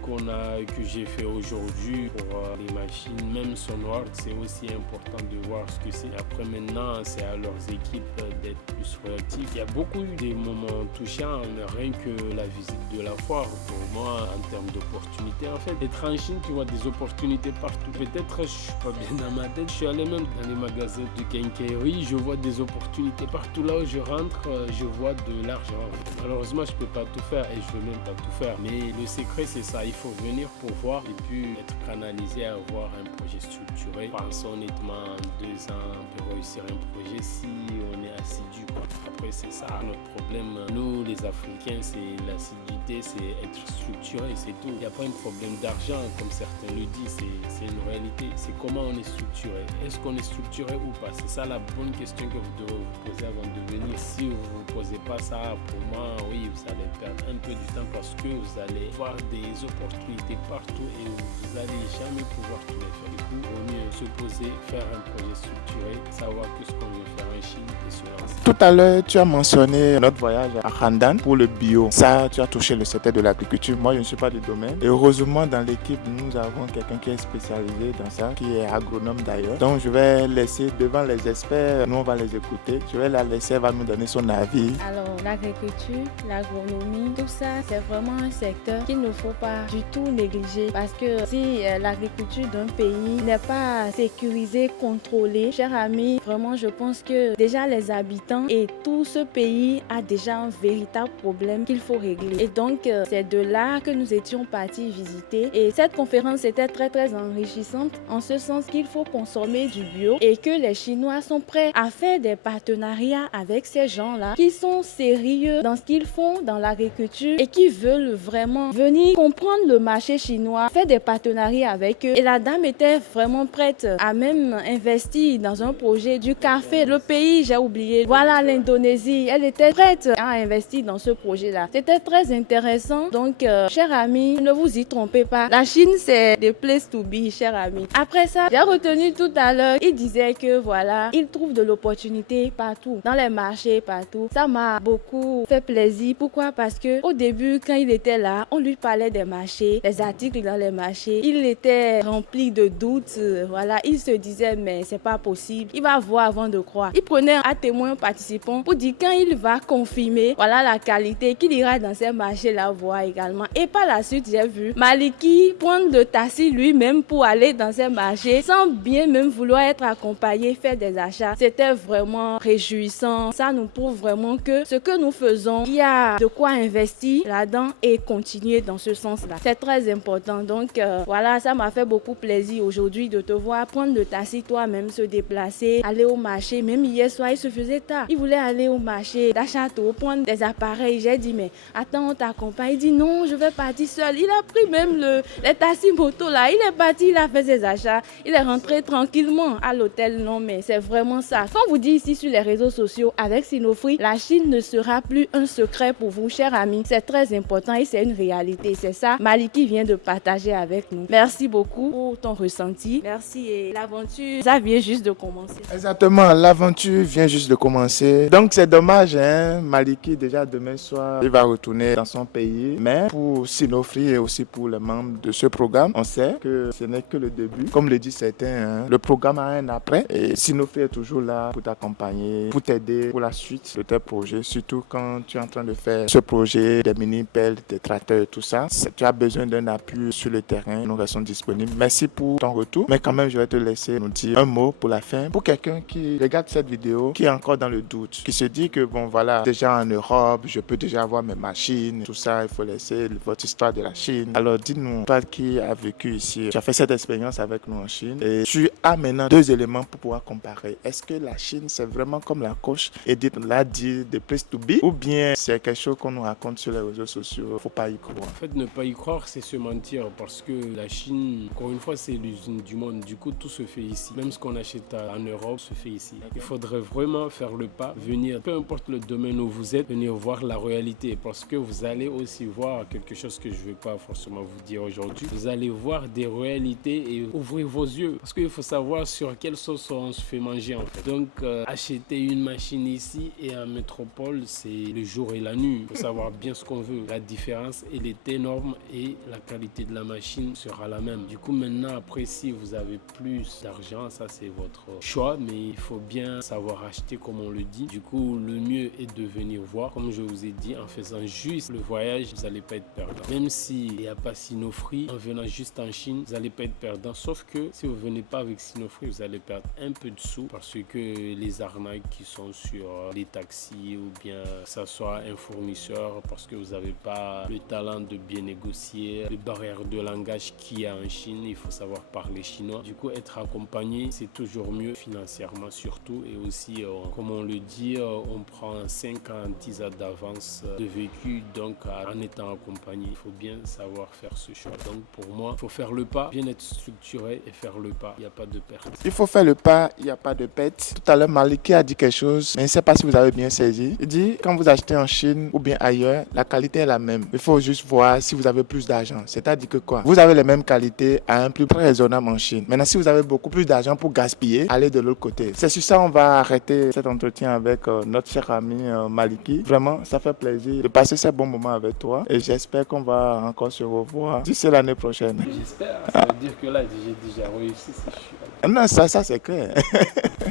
que j'ai fait aujourd'hui pour les machines, même Sonward, c'est aussi important de voir ce que c'est. Après, maintenant, c'est à leurs équipes d'être plus réactifs. Il y a beaucoup eu des moments touchants, rien que la visite de la foire. Pour moi, en termes d'opportunités, en fait, être en Chine, tu vois des opportunités partout. Peut-être je ne suis pas bien dans ma tête. Je suis allé même dans les magasins de quincaillerie, je vois des opportunités partout. Là où je rentre, je vois de l'argent. Malheureusement, je ne peux pas tout faire et je ne veux même pas tout faire. Mais le secret, c'est ça. Il faut venir pour voir et puis être canalisé à avoir un projet structuré. Pensons honnêtement, en 2 ans, on peut réussir un projet si on est assidu, quoi. Après, c'est ça notre problème. Nous, les Africains, c'est l'assiduité, c'est être structuré, c'est tout. Il n'y a pas un problème d'argent, comme certains le disent. C'est une réalité. C'est comment on est structuré. Est-ce qu'on est structuré ou pas? C'est ça la bonne question que vous devrez vous poser avant de venir. Si vous ne vous posez pas ça, pour moi, oui, vous allez perdre un peu du temps parce que vous allez voir des opportunités partout et vous n'allez jamais pouvoir tout les faire. Du coup, il vaut mieux se poser, faire un projet structuré, savoir que ce qu'on veut faire en Chine et se lancer. Tout à l'heure, tu as mentionné notre voyage à Handan pour le bio. Ça, tu as touché le secteur de l'agriculture. Moi, je ne suis pas du domaine. Et heureusement, dans l'équipe, nous avons quelqu'un qui est spécialisé dans ça, qui est agronome d'ailleurs. Donc, je vais laisser devant les experts, nous, on va les écouter. Je vais la laisser, elle va nous donner son avis. Alors, l'agriculture, l'agronomie, tout ça, c'est vraiment un secteur qu'il ne faut pas du tout négliger. Parce que si l'agriculture d'un pays n'est pas sécurisée, contrôlée, cher ami, vraiment, je pense que déjà les habitants et tout ce pays a déjà un véritable problème qu'il faut régler. Et donc, c'est de là que nous étions partis visiter. Et cette conférence était très, très enrichissante en ce sens qu'il faut consommer du bio et que les Chinois sont prêts à faire des partenariats avec ces gens-là qui sont sérieux dans ce qu'ils font dans l'agriculture et qui veulent vraiment venir comprendre le marché chinois, faire des partenariats avec eux. Et la dame était vraiment prête à même investir dans un projet du café. Le pays, j'ai oublié, voilà l'Indonésie. Elle était prête à investir dans ce projet-là. C'était très intéressant. Donc, chers amis, ne vous y trompez pas. La Chine, c'est the place to be, chers amis. Après ça, j'ai retenu tout à l'heure, il disait que voilà, il trouve de l'opportunité partout, dans les marchés, partout. Ça m'a beaucoup fait plaisir. Pourquoi? Parce que au début, quand il était là, on lui parlait des marchés, des articles dans les marchés. Il était rempli de doutes. Voilà, il se disait, mais c'est pas possible. Il va voir avant de croire. Il prenait un témoin participant pour dire quand il va confirmer, voilà la qualité, qu'il ira dans ces marchés-là voir également. Et par la suite, j'ai vu Maliki prendre le taxi lui-même pour aller dans ces marchés sans bien même vouloir être accompagné, faire des achats. C'était vraiment réjouissant. Ça nous prouve vraiment que ce que nous faisons, il y a de quoi investir là-dedans et continuer dans ce sens-là. C'est très important. Donc voilà, ça m'a fait beaucoup plaisir aujourd'hui de te voir prendre le taxi toi-même, se déplacer, aller au marché. Même hier soir, il se faisait tard. Il voulait aller au marché d'Achateau, prendre des appareils. J'ai dit, mais attends, on t'accompagne. Il dit, non, je vais partir seul. Il a pris même les taxis moto là. Il est parti, il a fait ses achats. Il est rentré tranquillement à l'hôtel. Non, mais c'est vraiment ça. Quand vous dites ici sur les réseaux sociaux, avec Sinofree, la Chine ne sera plus un secret pour vous, chers amis. C'est très important et c'est une réalité. C'est ça, Maliki vient de partager avec nous. Merci beaucoup pour ton ressenti. Merci et l'aventure, ça vient juste de commencer. Exactement, l'aventure vient juste de commencer. Donc c'est dommage, hein, Maliki déjà demain soir, il va retourner dans son pays. Mais pour Sinofree et aussi pour les membres de ce programme, on sait que ce n'est que le début. Comme le disent certains, hein, le programme a un après et Sinofree est toujours là pour t'accompagner, pour t'aider pour la suite de tes projets, surtout quand tu es en train de faire ce projet des mini-pelles, des tracteurs, tout ça. Tu as besoin d'un appui sur le terrain, nous restons disponibles. Merci pour ton retour, mais quand même je vais te laisser nous dire un mot pour la fin. Pour quelqu'un qui regarde cette vidéo, qui est encore dans le doute, qui se dit que bon voilà, déjà en Europe, je peux déjà avoir mes machines, tout ça, il faut laisser votre histoire de la Chine. Alors dis-nous, toi qui as vécu ici, tu as fait cette expérience avec nous en Chine et tu as maintenant deux éléments pour pouvoir comparer. Est-ce que la Chine c'est vraiment comme la coach Edith l'a dit, the place to be, ou bien c'est quelque chose qu'on nous raconte sur les réseaux sociaux, faut pas y croire? En fait, ne pas y croire, c'est se mentir parce que la Chine, encore une fois, c'est l'usine du monde. Du coup, tout se fait ici. Même ce qu'on achète en Europe se fait ici. Il faudrait vraiment faire le pas, venir, peu importe le domaine où vous êtes, venir voir la réalité parce que vous allez aussi voir quelque chose que je ne vais pas forcément vous dire aujourd'hui. Vous allez voir des réalités et ouvrir vos yeux parce qu'il faut savoir sur quelle sauce on se fait manger en fait. Donc, acheter une machine ici et en métropole, c'est le jour et la nuit. Il faut savoir bien ce qu'on veut. La différence, elle est énorme et la qualité de la machine sera la même. Du coup, maintenant, après, si vous avez plus d'argent, ça c'est votre choix, mais il faut bien savoir acheter comme on le dit. Du coup, le mieux est de venir voir. Comme je vous ai dit, en faisant juste le voyage, vous n'allez pas être perdant. Même s'il n'y a pas Sinofree, en venant juste en Chine, vous n'allez pas être perdant. Sauf que si vous ne venez pas avec Sinofree, vous allez perdre un peu de sous parce que les arnaques qui sont sur les taxis ou bien que ça soit un fournisseur parce que vous n'avez pas le talent de bien négocier, les barrières de langage qu'il y a en Chine, il faut savoir parler chinois. Du coup, être accompagné, c'est toujours mieux financièrement surtout et aussi, comme on le dit, on prend 5 ans, 10 ans d'avance de vécu, donc en étant accompagné, il faut bien savoir faire ce choix. Donc pour moi, il faut faire le pas, bien être structuré et faire le pas, il n'y a pas de perte. Il faut faire le pas, il n'y a pas de perte. Tout à l'heure, Maliki a dit quelque chose, mais je ne sais pas si vous avez bien saisi. Il dit, quand vous achetez en Chine ou bien ailleurs, la qualité est la même. Il faut juste voir si vous avez plus d'argent. C'est-à-dire que quoi? Vous avez les mêmes qualités à un prix très raisonnable en Chine. Maintenant, si vous avez beaucoup plus d'argent pour gaspiller, allez de l'autre côté. C'est sur ça on va arrêter cet entretien. entretien avec notre cher ami Maliki. Vraiment, ça fait plaisir de passer ces bons moments avec toi et j'espère qu'on va encore se revoir d'ici l'année prochaine. J'espère, ça veut dire que là, j'ai déjà réussi si je suis là. Non, ça c'est clair.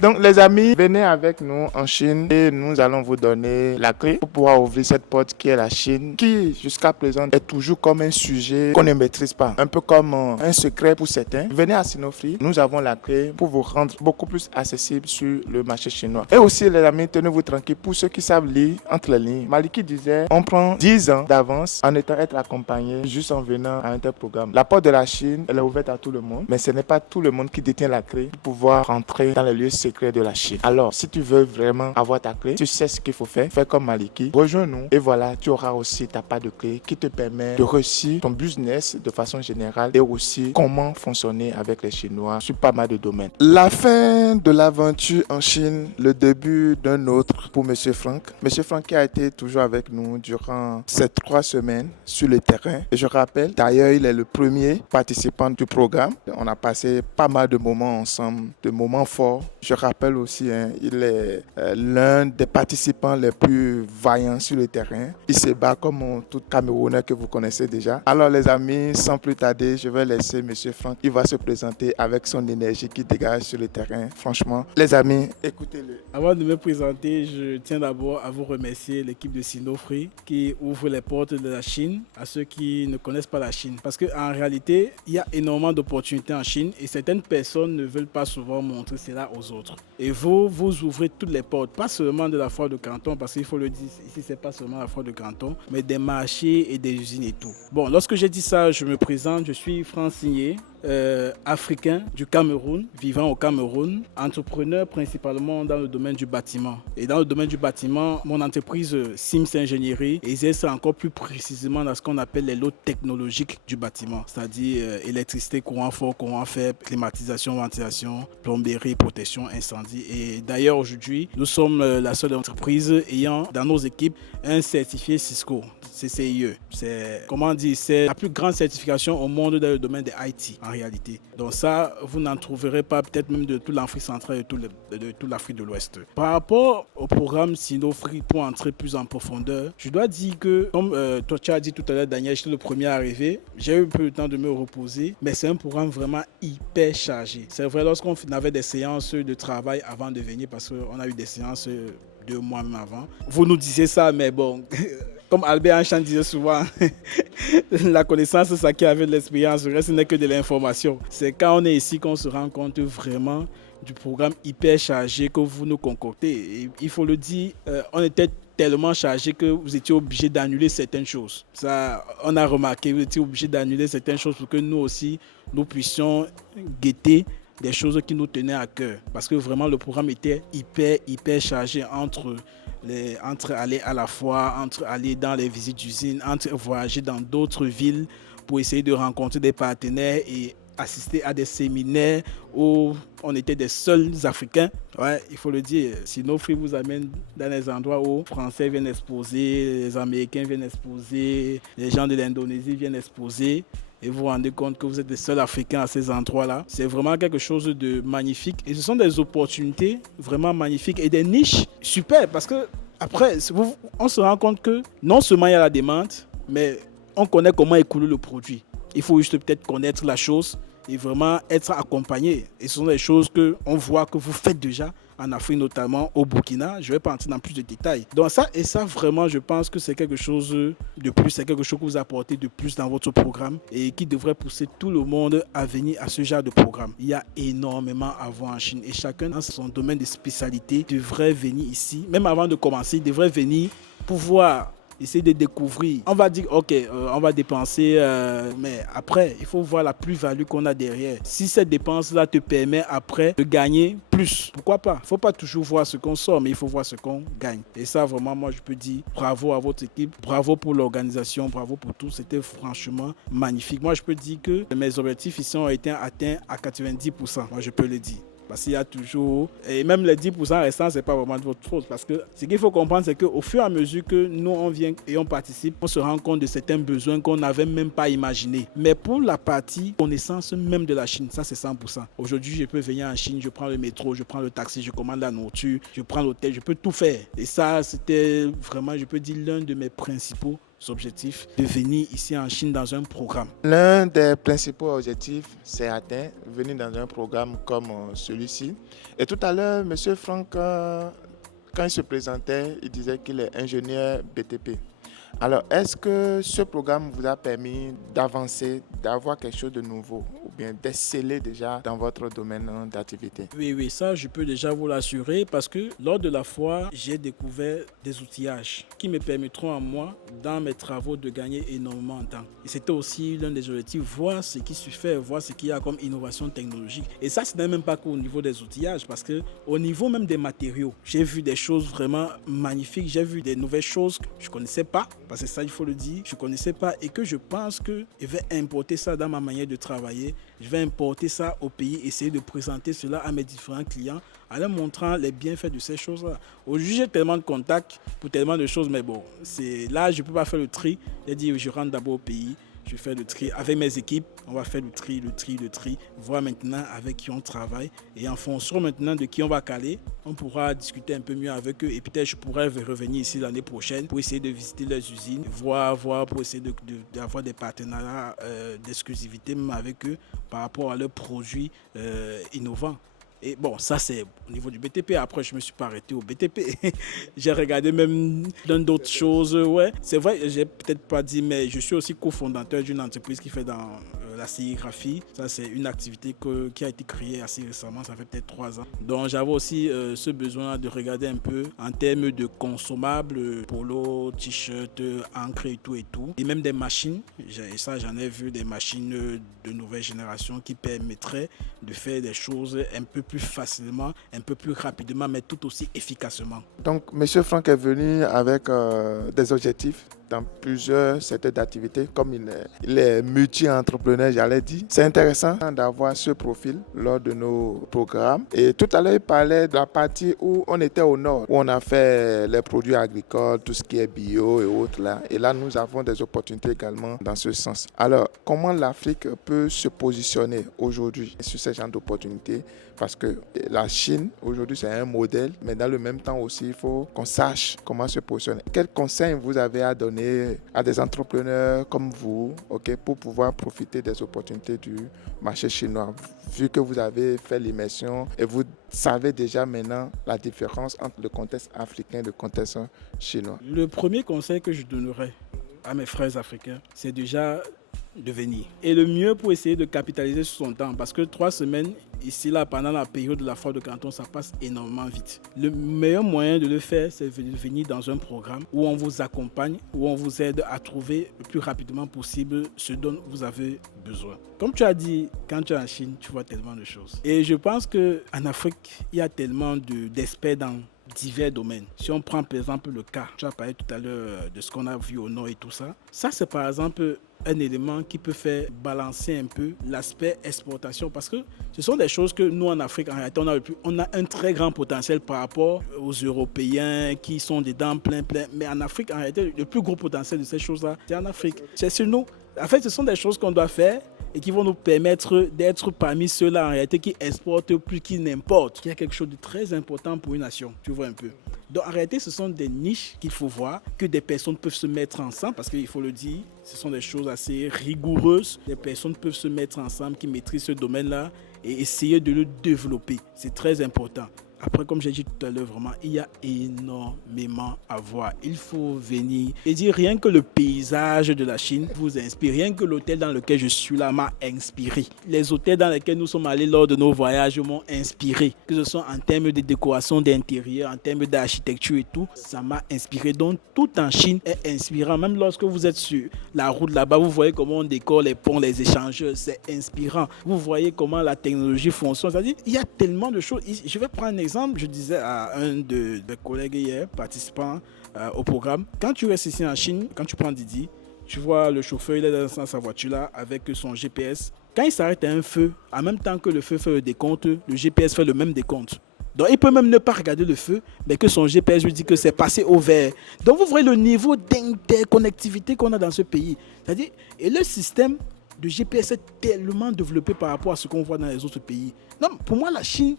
Donc les amis, venez avec nous en Chine et nous allons vous donner la clé pour pouvoir ouvrir cette porte qui est la Chine, qui jusqu'à présent est toujours comme un sujet qu'on ne maîtrise pas, un peu comme un secret pour certains. Venez à Sinofree, nous avons la clé pour vous rendre beaucoup plus accessible sur le marché chinois. Et aussi les amis, tenez-vous tranquille, pour ceux qui savent lire entre les lignes, Maliki disait, on prend 10 ans d'avance en étant être accompagné juste en venant à un tel programme. La porte de la Chine, elle est ouverte à tout le monde, mais ce n'est pas tout le monde qui détient la clé pour pouvoir rentrer dans les lieux secrets de la Chine. Alors, si tu veux vraiment avoir ta clé, tu sais ce qu'il faut faire, fais comme Maliki, rejoins-nous et voilà, tu auras aussi ta part de clé qui te permet de réussir ton business de façon générale et aussi comment fonctionner avec les Chinois sur pas mal de domaines. La fin de l'aventure en Chine, le début d'un autre pour M. Franck. M. Franck qui a été toujours avec nous durant ces 3 semaines sur le terrain. Et je rappelle, d'ailleurs, il est le premier participant du programme. On a passé pas mal de moments ensemble, de moments forts. Je rappelle aussi, il est l'un des participants les plus vaillants sur le terrain. Il se bat comme tout Camerounais que vous connaissez déjà. Alors les amis, sans plus tarder, je vais laisser M. Franck. Il va se présenter avec son énergie qui dégage sur le terrain. Franchement, les amis, écoutez-le. Avant de me présenter, je tiens d'abord à vous remercier l'équipe de Sinofree qui ouvre les portes de la Chine à ceux qui ne connaissent pas la Chine. Parce qu'en réalité, il y a énormément d'opportunités en Chine et certaines personnes ne veulent pas souvent montrer cela aux autres. Et vous ouvrez toutes les portes, pas seulement de la foire de Canton, parce qu'il faut le dire, ici c'est pas seulement la foire de Canton, mais des marchés et des usines et tout. Bon, lorsque j'ai dit ça, je me présente, je suis francinier, africain du Cameroun, vivant au Cameroun, entrepreneur principalement dans le domaine du bâtiment. Et dans le domaine du bâtiment, mon entreprise Sims Ingénierie exerce encore plus précisément dans ce qu'on appelle les lots technologiques du bâtiment, c'est-à-dire électricité, courant fort, courant faible, climatisation, ventilation, plomberie, protection, incendie. Et d'ailleurs aujourd'hui, nous sommes la seule entreprise ayant dans nos équipes un certifié Cisco, CCIE. C'est la plus grande certification au monde dans le domaine des IT. En réalité. Donc ça, vous n'en trouverez pas peut-être même de toute l'Afrique centrale et de toute l'Afrique de l'Ouest. Par rapport au programme Sinofree, pour entrer plus en profondeur, je dois dire que, comme toi tu as dit tout à l'heure, Daniel, j'étais le premier à arriver, j'ai eu un peu le temps de me reposer, mais c'est un programme vraiment hyper chargé. C'est vrai, lorsqu'on avait des séances de travail avant de venir, parce qu'on a eu des séances 2 mois même avant, vous nous disiez ça, mais bon... Comme Albert Einstein disait souvent, la connaissance, c'est ça qui avait de l'expérience. Le reste n'est que de l'information. C'est quand on est ici qu'on se rend compte vraiment du programme hyper chargé que vous nous concoctez. Et il faut le dire, on était tellement chargé que vous étiez obligé d'annuler certaines choses. Ça, on a remarqué, vous étiez obligé d'annuler certaines choses pour que nous aussi, nous puissions guetter des choses qui nous tenaient à cœur. Parce que vraiment, le programme était hyper chargé entre aller à la foire, entre aller dans les visites d'usines, entre voyager dans d'autres villes pour essayer de rencontrer des partenaires et assister à des séminaires où on était des seuls Africains. Ouais, il faut le dire, Sinofree vous amène dans les endroits où les Français viennent exposer, les Américains viennent exposer, les gens de l'Indonésie viennent exposer. Et vous vous rendez compte que vous êtes les seuls Africains à ces endroits-là. C'est vraiment quelque chose de magnifique. Et ce sont des opportunités vraiment magnifiques et des niches super. Parce que après, on se rend compte que non seulement il y a la demande, mais on connaît comment écouler le produit. Il faut juste peut-être connaître la chose et vraiment être accompagné. Et ce sont des choses qu'on voit que vous faites déjà en Afrique, notamment au Burkina. Je ne vais pas entrer dans plus de détails. Donc ça, vraiment, je pense que c'est quelque chose de plus, c'est quelque chose que vous apportez de plus dans votre programme et qui devrait pousser tout le monde à venir à ce genre de programme. Il y a énormément à voir en Chine et chacun dans son domaine de spécialité devrait venir ici. Même avant de commencer, il devrait venir pouvoir essayer de découvrir. On va dire, ok, on va dépenser, mais après, il faut voir la plus-value qu'on a derrière. Si cette dépense-là te permet après de gagner plus, pourquoi pas? Il ne faut pas toujours voir ce qu'on sort, mais il faut voir ce qu'on gagne. Et ça, vraiment, moi, je peux dire bravo à votre équipe, bravo pour l'organisation, bravo pour tout. C'était franchement magnifique. Moi, je peux dire que mes objectifs ici ont été atteints à 90%. Moi, je peux le dire. Parce qu'il y a toujours... Et même les 10% restants, ce n'est pas vraiment de votre faute. Parce que ce qu'il faut comprendre, c'est qu'au fur et à mesure que nous, on vient et on participe, on se rend compte de certains besoins qu'on n'avait même pas imaginés. Mais pour la partie connaissance même de la Chine, ça c'est 100%. Aujourd'hui, je peux venir en Chine, je prends le métro, je prends le taxi, je commande la nourriture, je prends l'hôtel, je peux tout faire. Et ça, c'était vraiment, je peux dire, l'un de mes principaux objectifs de venir ici en Chine dans un programme. L'un des principaux objectifs, c'est atteint, venir dans un programme comme celui-ci. Et tout à l'heure, M. Franck, quand il se présentait, il disait qu'il est ingénieur BTP. Alors, est-ce que ce programme vous a permis d'avancer, d'avoir quelque chose de nouveau ou bien d'exceller déjà dans votre domaine d'activité? Oui, ça, je peux déjà vous l'assurer parce que lors de la foire, j'ai découvert des outillages qui me permettront à moi, dans mes travaux, de gagner énormément en temps. Et c'était aussi l'un des objectifs, voir ce qui se fait, voir ce qu'il y a comme innovation technologique. Et ça, ce n'est même pas qu'au niveau des outillages parce qu'au niveau même des matériaux, j'ai vu des choses vraiment magnifiques, j'ai vu des nouvelles choses que je ne connaissais pas. Parce que ça, il faut le dire, je ne connaissais pas et que je pense que je vais importer ça dans ma manière de travailler. Je vais importer ça au pays, essayer de présenter cela à mes différents clients en leur montrant les bienfaits de ces choses-là. Aujourd'hui, j'ai tellement de contacts pour tellement de choses, mais bon, là, je ne peux pas faire le tri. J'ai dit, je rentre d'abord au pays. Je fais le tri avec mes équipes, on va faire le tri, voir maintenant avec qui on travaille et en fonction maintenant de qui on va caler, on pourra discuter un peu mieux avec eux et peut-être je pourrais revenir ici l'année prochaine pour essayer de visiter leurs usines, voir pour essayer d'avoir des partenariats d'exclusivité même avec eux par rapport à leurs produits innovants. Et bon, ça c'est au niveau du BTP. Après, je ne me suis pas arrêté au BTP. J'ai regardé même plein d'autres choses. Ouais. C'est vrai, je n'ai peut-être pas dit, mais je suis aussi cofondateur d'une entreprise qui fait dans la sérigraphie. Ça, c'est une activité qui a été créée assez récemment, ça fait peut-être 3 ans. Donc, j'avais aussi ce besoin de regarder un peu en termes de consommables, polo, t-shirt, encre et tout. Et même des machines. Et ça, j'en ai vu des machines de nouvelle génération qui permettraient de faire des choses un peu plus facilement, un peu plus rapidement, mais tout aussi efficacement. Donc, M. Franck est venu avec des objectifs dans plusieurs secteurs d'activité, comme il est multi-entrepreneur, j'allais dire. C'est intéressant d'avoir ce profil lors de nos programmes. Et tout à l'heure, il parlait de la partie où on était au nord, où on a fait les produits agricoles, tout ce qui est bio et autres là. Et là, nous avons des opportunités également dans ce sens. Alors, comment l'Afrique peut se positionner aujourd'hui sur ce genre d'opportunités? Parce que la Chine, aujourd'hui, c'est un modèle, mais dans le même temps aussi, il faut qu'on sache comment se positionner. Quels conseils vous avez à donner à des entrepreneurs comme vous, pour pouvoir profiter des opportunités du marché chinois, vu que vous avez fait l'immersion et vous savez déjà maintenant la différence entre le contexte africain et le contexte chinois? Le premier conseil que je donnerais à mes frères africains, c'est déjà de venir. Et le mieux pour essayer de capitaliser sur son temps, parce que 3 semaines, ici, là, pendant la période de la foire de Canton, ça passe énormément vite. Le meilleur moyen de le faire, c'est de venir dans un programme où on vous accompagne, où on vous aide à trouver le plus rapidement possible ce dont vous avez besoin. Comme tu as dit, quand tu es en Chine, tu vois tellement de choses. Et je pense qu'en Afrique, il y a tellement d'experts dans divers domaines. Si on prend par exemple le cas, tu as parlé tout à l'heure de ce qu'on a vu au nord et tout ça. Ça, c'est par exemple un élément qui peut faire balancer un peu l'aspect exportation parce que ce sont des choses que nous en Afrique, en réalité, on a un très grand potentiel par rapport aux Européens qui sont dedans plein. Mais en Afrique, en réalité, le plus gros potentiel de ces choses-là, c'est en Afrique. C'est sur nous. En fait, ce sont des choses qu'on doit faire et qui vont nous permettre d'être parmi ceux-là en réalité qui exportent plus qu'ils n'importent. Il y a quelque chose de très important pour une nation, tu vois un peu. Donc en réalité, ce sont des niches qu'il faut voir, que des personnes peuvent se mettre ensemble, parce qu'il faut le dire, ce sont des choses assez rigoureuses. Des personnes peuvent se mettre ensemble qui maîtrisent ce domaine-là et essayer de le développer. C'est très important. Après, comme j'ai dit tout à l'heure, vraiment, il y a énormément à voir. Il faut venir et dire rien que le paysage de la Chine vous inspire. Rien que l'hôtel dans lequel je suis là m'a inspiré. Les hôtels dans lesquels nous sommes allés lors de nos voyages m'ont inspiré. Que ce soit en termes de décoration d'intérieur, en termes d'architecture et tout, ça m'a inspiré. Donc, tout en Chine est inspirant. Même lorsque vous êtes sur la route là-bas, vous voyez comment on décore les ponts, les échangeurs. C'est inspirant. Vous voyez comment la technologie fonctionne. C'est-à-dire, il y a tellement de choses. Je vais prendre un exemple. Je disais à un de mes collègues hier, participant au programme, quand tu restes ici en Chine, quand tu prends Didi, tu vois le chauffeur, il est dans sa voiture là avec son GPS Quand il s'arrête à un feu, en même temps que le feu fait le décompte, le GPS fait le même décompte. Donc il peut même ne pas regarder le feu, mais que son GPS lui dit que c'est passé au vert. Donc vous voyez le niveau d'interconnectivité qu'on a dans ce pays. C'est-à-dire, et le système de GPS est tellement développé par rapport à ce qu'on voit dans les autres pays. Non, pour moi, la Chine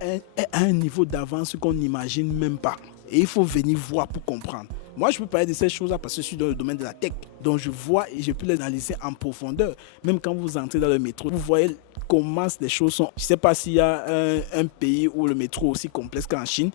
est à un niveau d'avance qu'on n'imagine même pas. Et il faut venir voir pour comprendre. Moi, je peux parler de ces choses-là parce que je suis dans le domaine de la tech. Donc, je vois et je peux les analyser en profondeur. Même quand vous entrez dans le métro, vous voyez comment les choses sont. Je ne sais pas s'il y a un pays où le métro est aussi complexe qu'en Chine.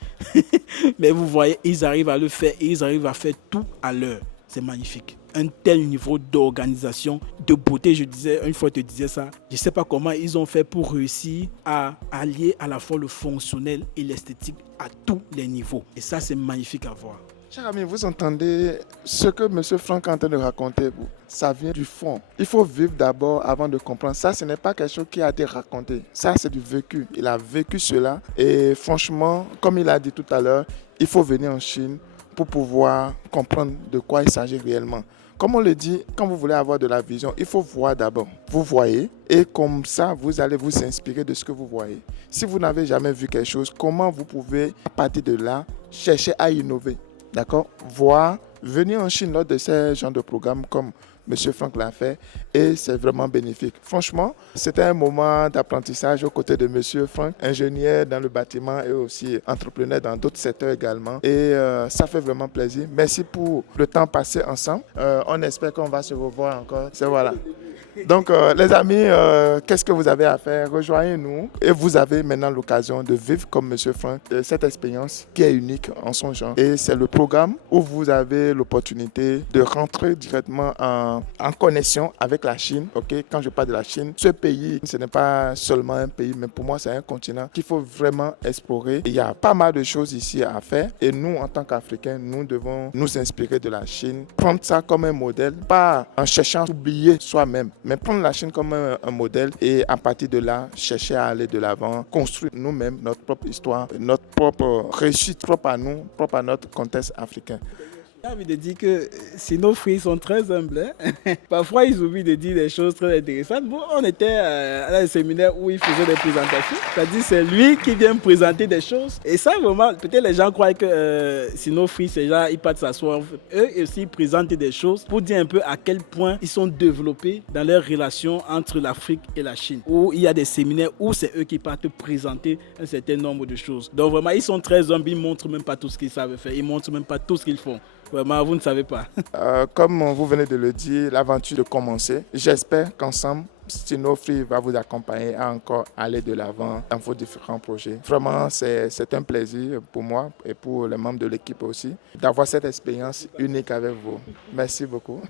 Mais vous voyez, ils arrivent à le faire et ils arrivent à faire tout à l'heure. C'est magnifique. Un tel niveau d'organisation, de beauté, je disais, une fois je te disais ça, je ne sais pas comment ils ont fait pour réussir à allier à la fois le fonctionnel et l'esthétique à tous les niveaux. Et ça, c'est magnifique à voir. Cher ami, vous entendez ce que M. Franck est en train de raconter, ça vient du fond. Il faut vivre d'abord avant de comprendre. Ça, ce n'est pas quelque chose qui a été raconté. Ça, c'est du vécu. Il a vécu cela. Et franchement, comme il a dit tout à l'heure, il faut venir en Chine pour pouvoir comprendre de quoi il s'agit réellement. Comme on le dit, quand vous voulez avoir de la vision, il faut voir d'abord. Vous voyez et comme ça, vous allez vous inspirer de ce que vous voyez. Si vous n'avez jamais vu quelque chose, comment vous pouvez, à partir de là, chercher à innover? D'accord? Voir, venir en Chine lors de ces genres de programmes comme M. Franck l'a fait et c'est vraiment bénéfique. Franchement, c'était un moment d'apprentissage aux côtés de M. Franck, ingénieur dans le bâtiment et aussi entrepreneur dans d'autres secteurs également. Et ça fait vraiment plaisir. Merci pour le temps passé ensemble. On espère qu'on va se revoir encore. C'est voilà. Donc, les amis, qu'est-ce que vous avez à faire? Rejoignez-nous et vous avez maintenant l'occasion de vivre comme M. Franck cette expérience qui est unique en son genre. Et c'est le programme où vous avez l'opportunité de rentrer directement en connexion avec la Chine. Okay? Quand je parle de la Chine, ce pays, ce n'est pas seulement un pays, mais pour moi, c'est un continent qu'il faut vraiment explorer. Il y a pas mal de choses ici à faire et nous, en tant qu'Africains, nous devons nous inspirer de la Chine, prendre ça comme un modèle, pas en cherchant à oublier soi-même, mais prendre la Chine comme un modèle et à partir de là, chercher à aller de l'avant, construire nous-mêmes notre propre histoire, notre propre réussite propre à nous, propre à notre contexte africain. J'ai envie de dire que Sinofree sont très humbles. Parfois, ils oublient de dire des choses très intéressantes. Bon, on était à un séminaire où il faisait des présentations. C'est-à-dire c'est lui qui vient présenter des choses. Et ça, vraiment, peut-être les gens croient que Sinofree, c'est là, ils partent s'asseoir. Eux aussi, ils présentent des choses pour dire un peu à quel point ils sont développés dans leurs relations entre l'Afrique et la Chine. Où il y a des séminaires où c'est eux qui partent présenter un certain nombre de choses. Donc vraiment, ils sont très humbles. Ils ne montrent même pas tout ce qu'ils savent faire. Ils ne montrent même pas tout ce qu'ils font. Vraiment, vous ne savez pas. Comme vous venez de le dire, l'aventure de commencer. J'espère qu'ensemble, Sinofree va vous accompagner à encore aller de l'avant dans vos différents projets. Vraiment, c'est un plaisir pour moi et pour les membres de l'équipe aussi d'avoir cette expérience unique avec vous. Merci beaucoup.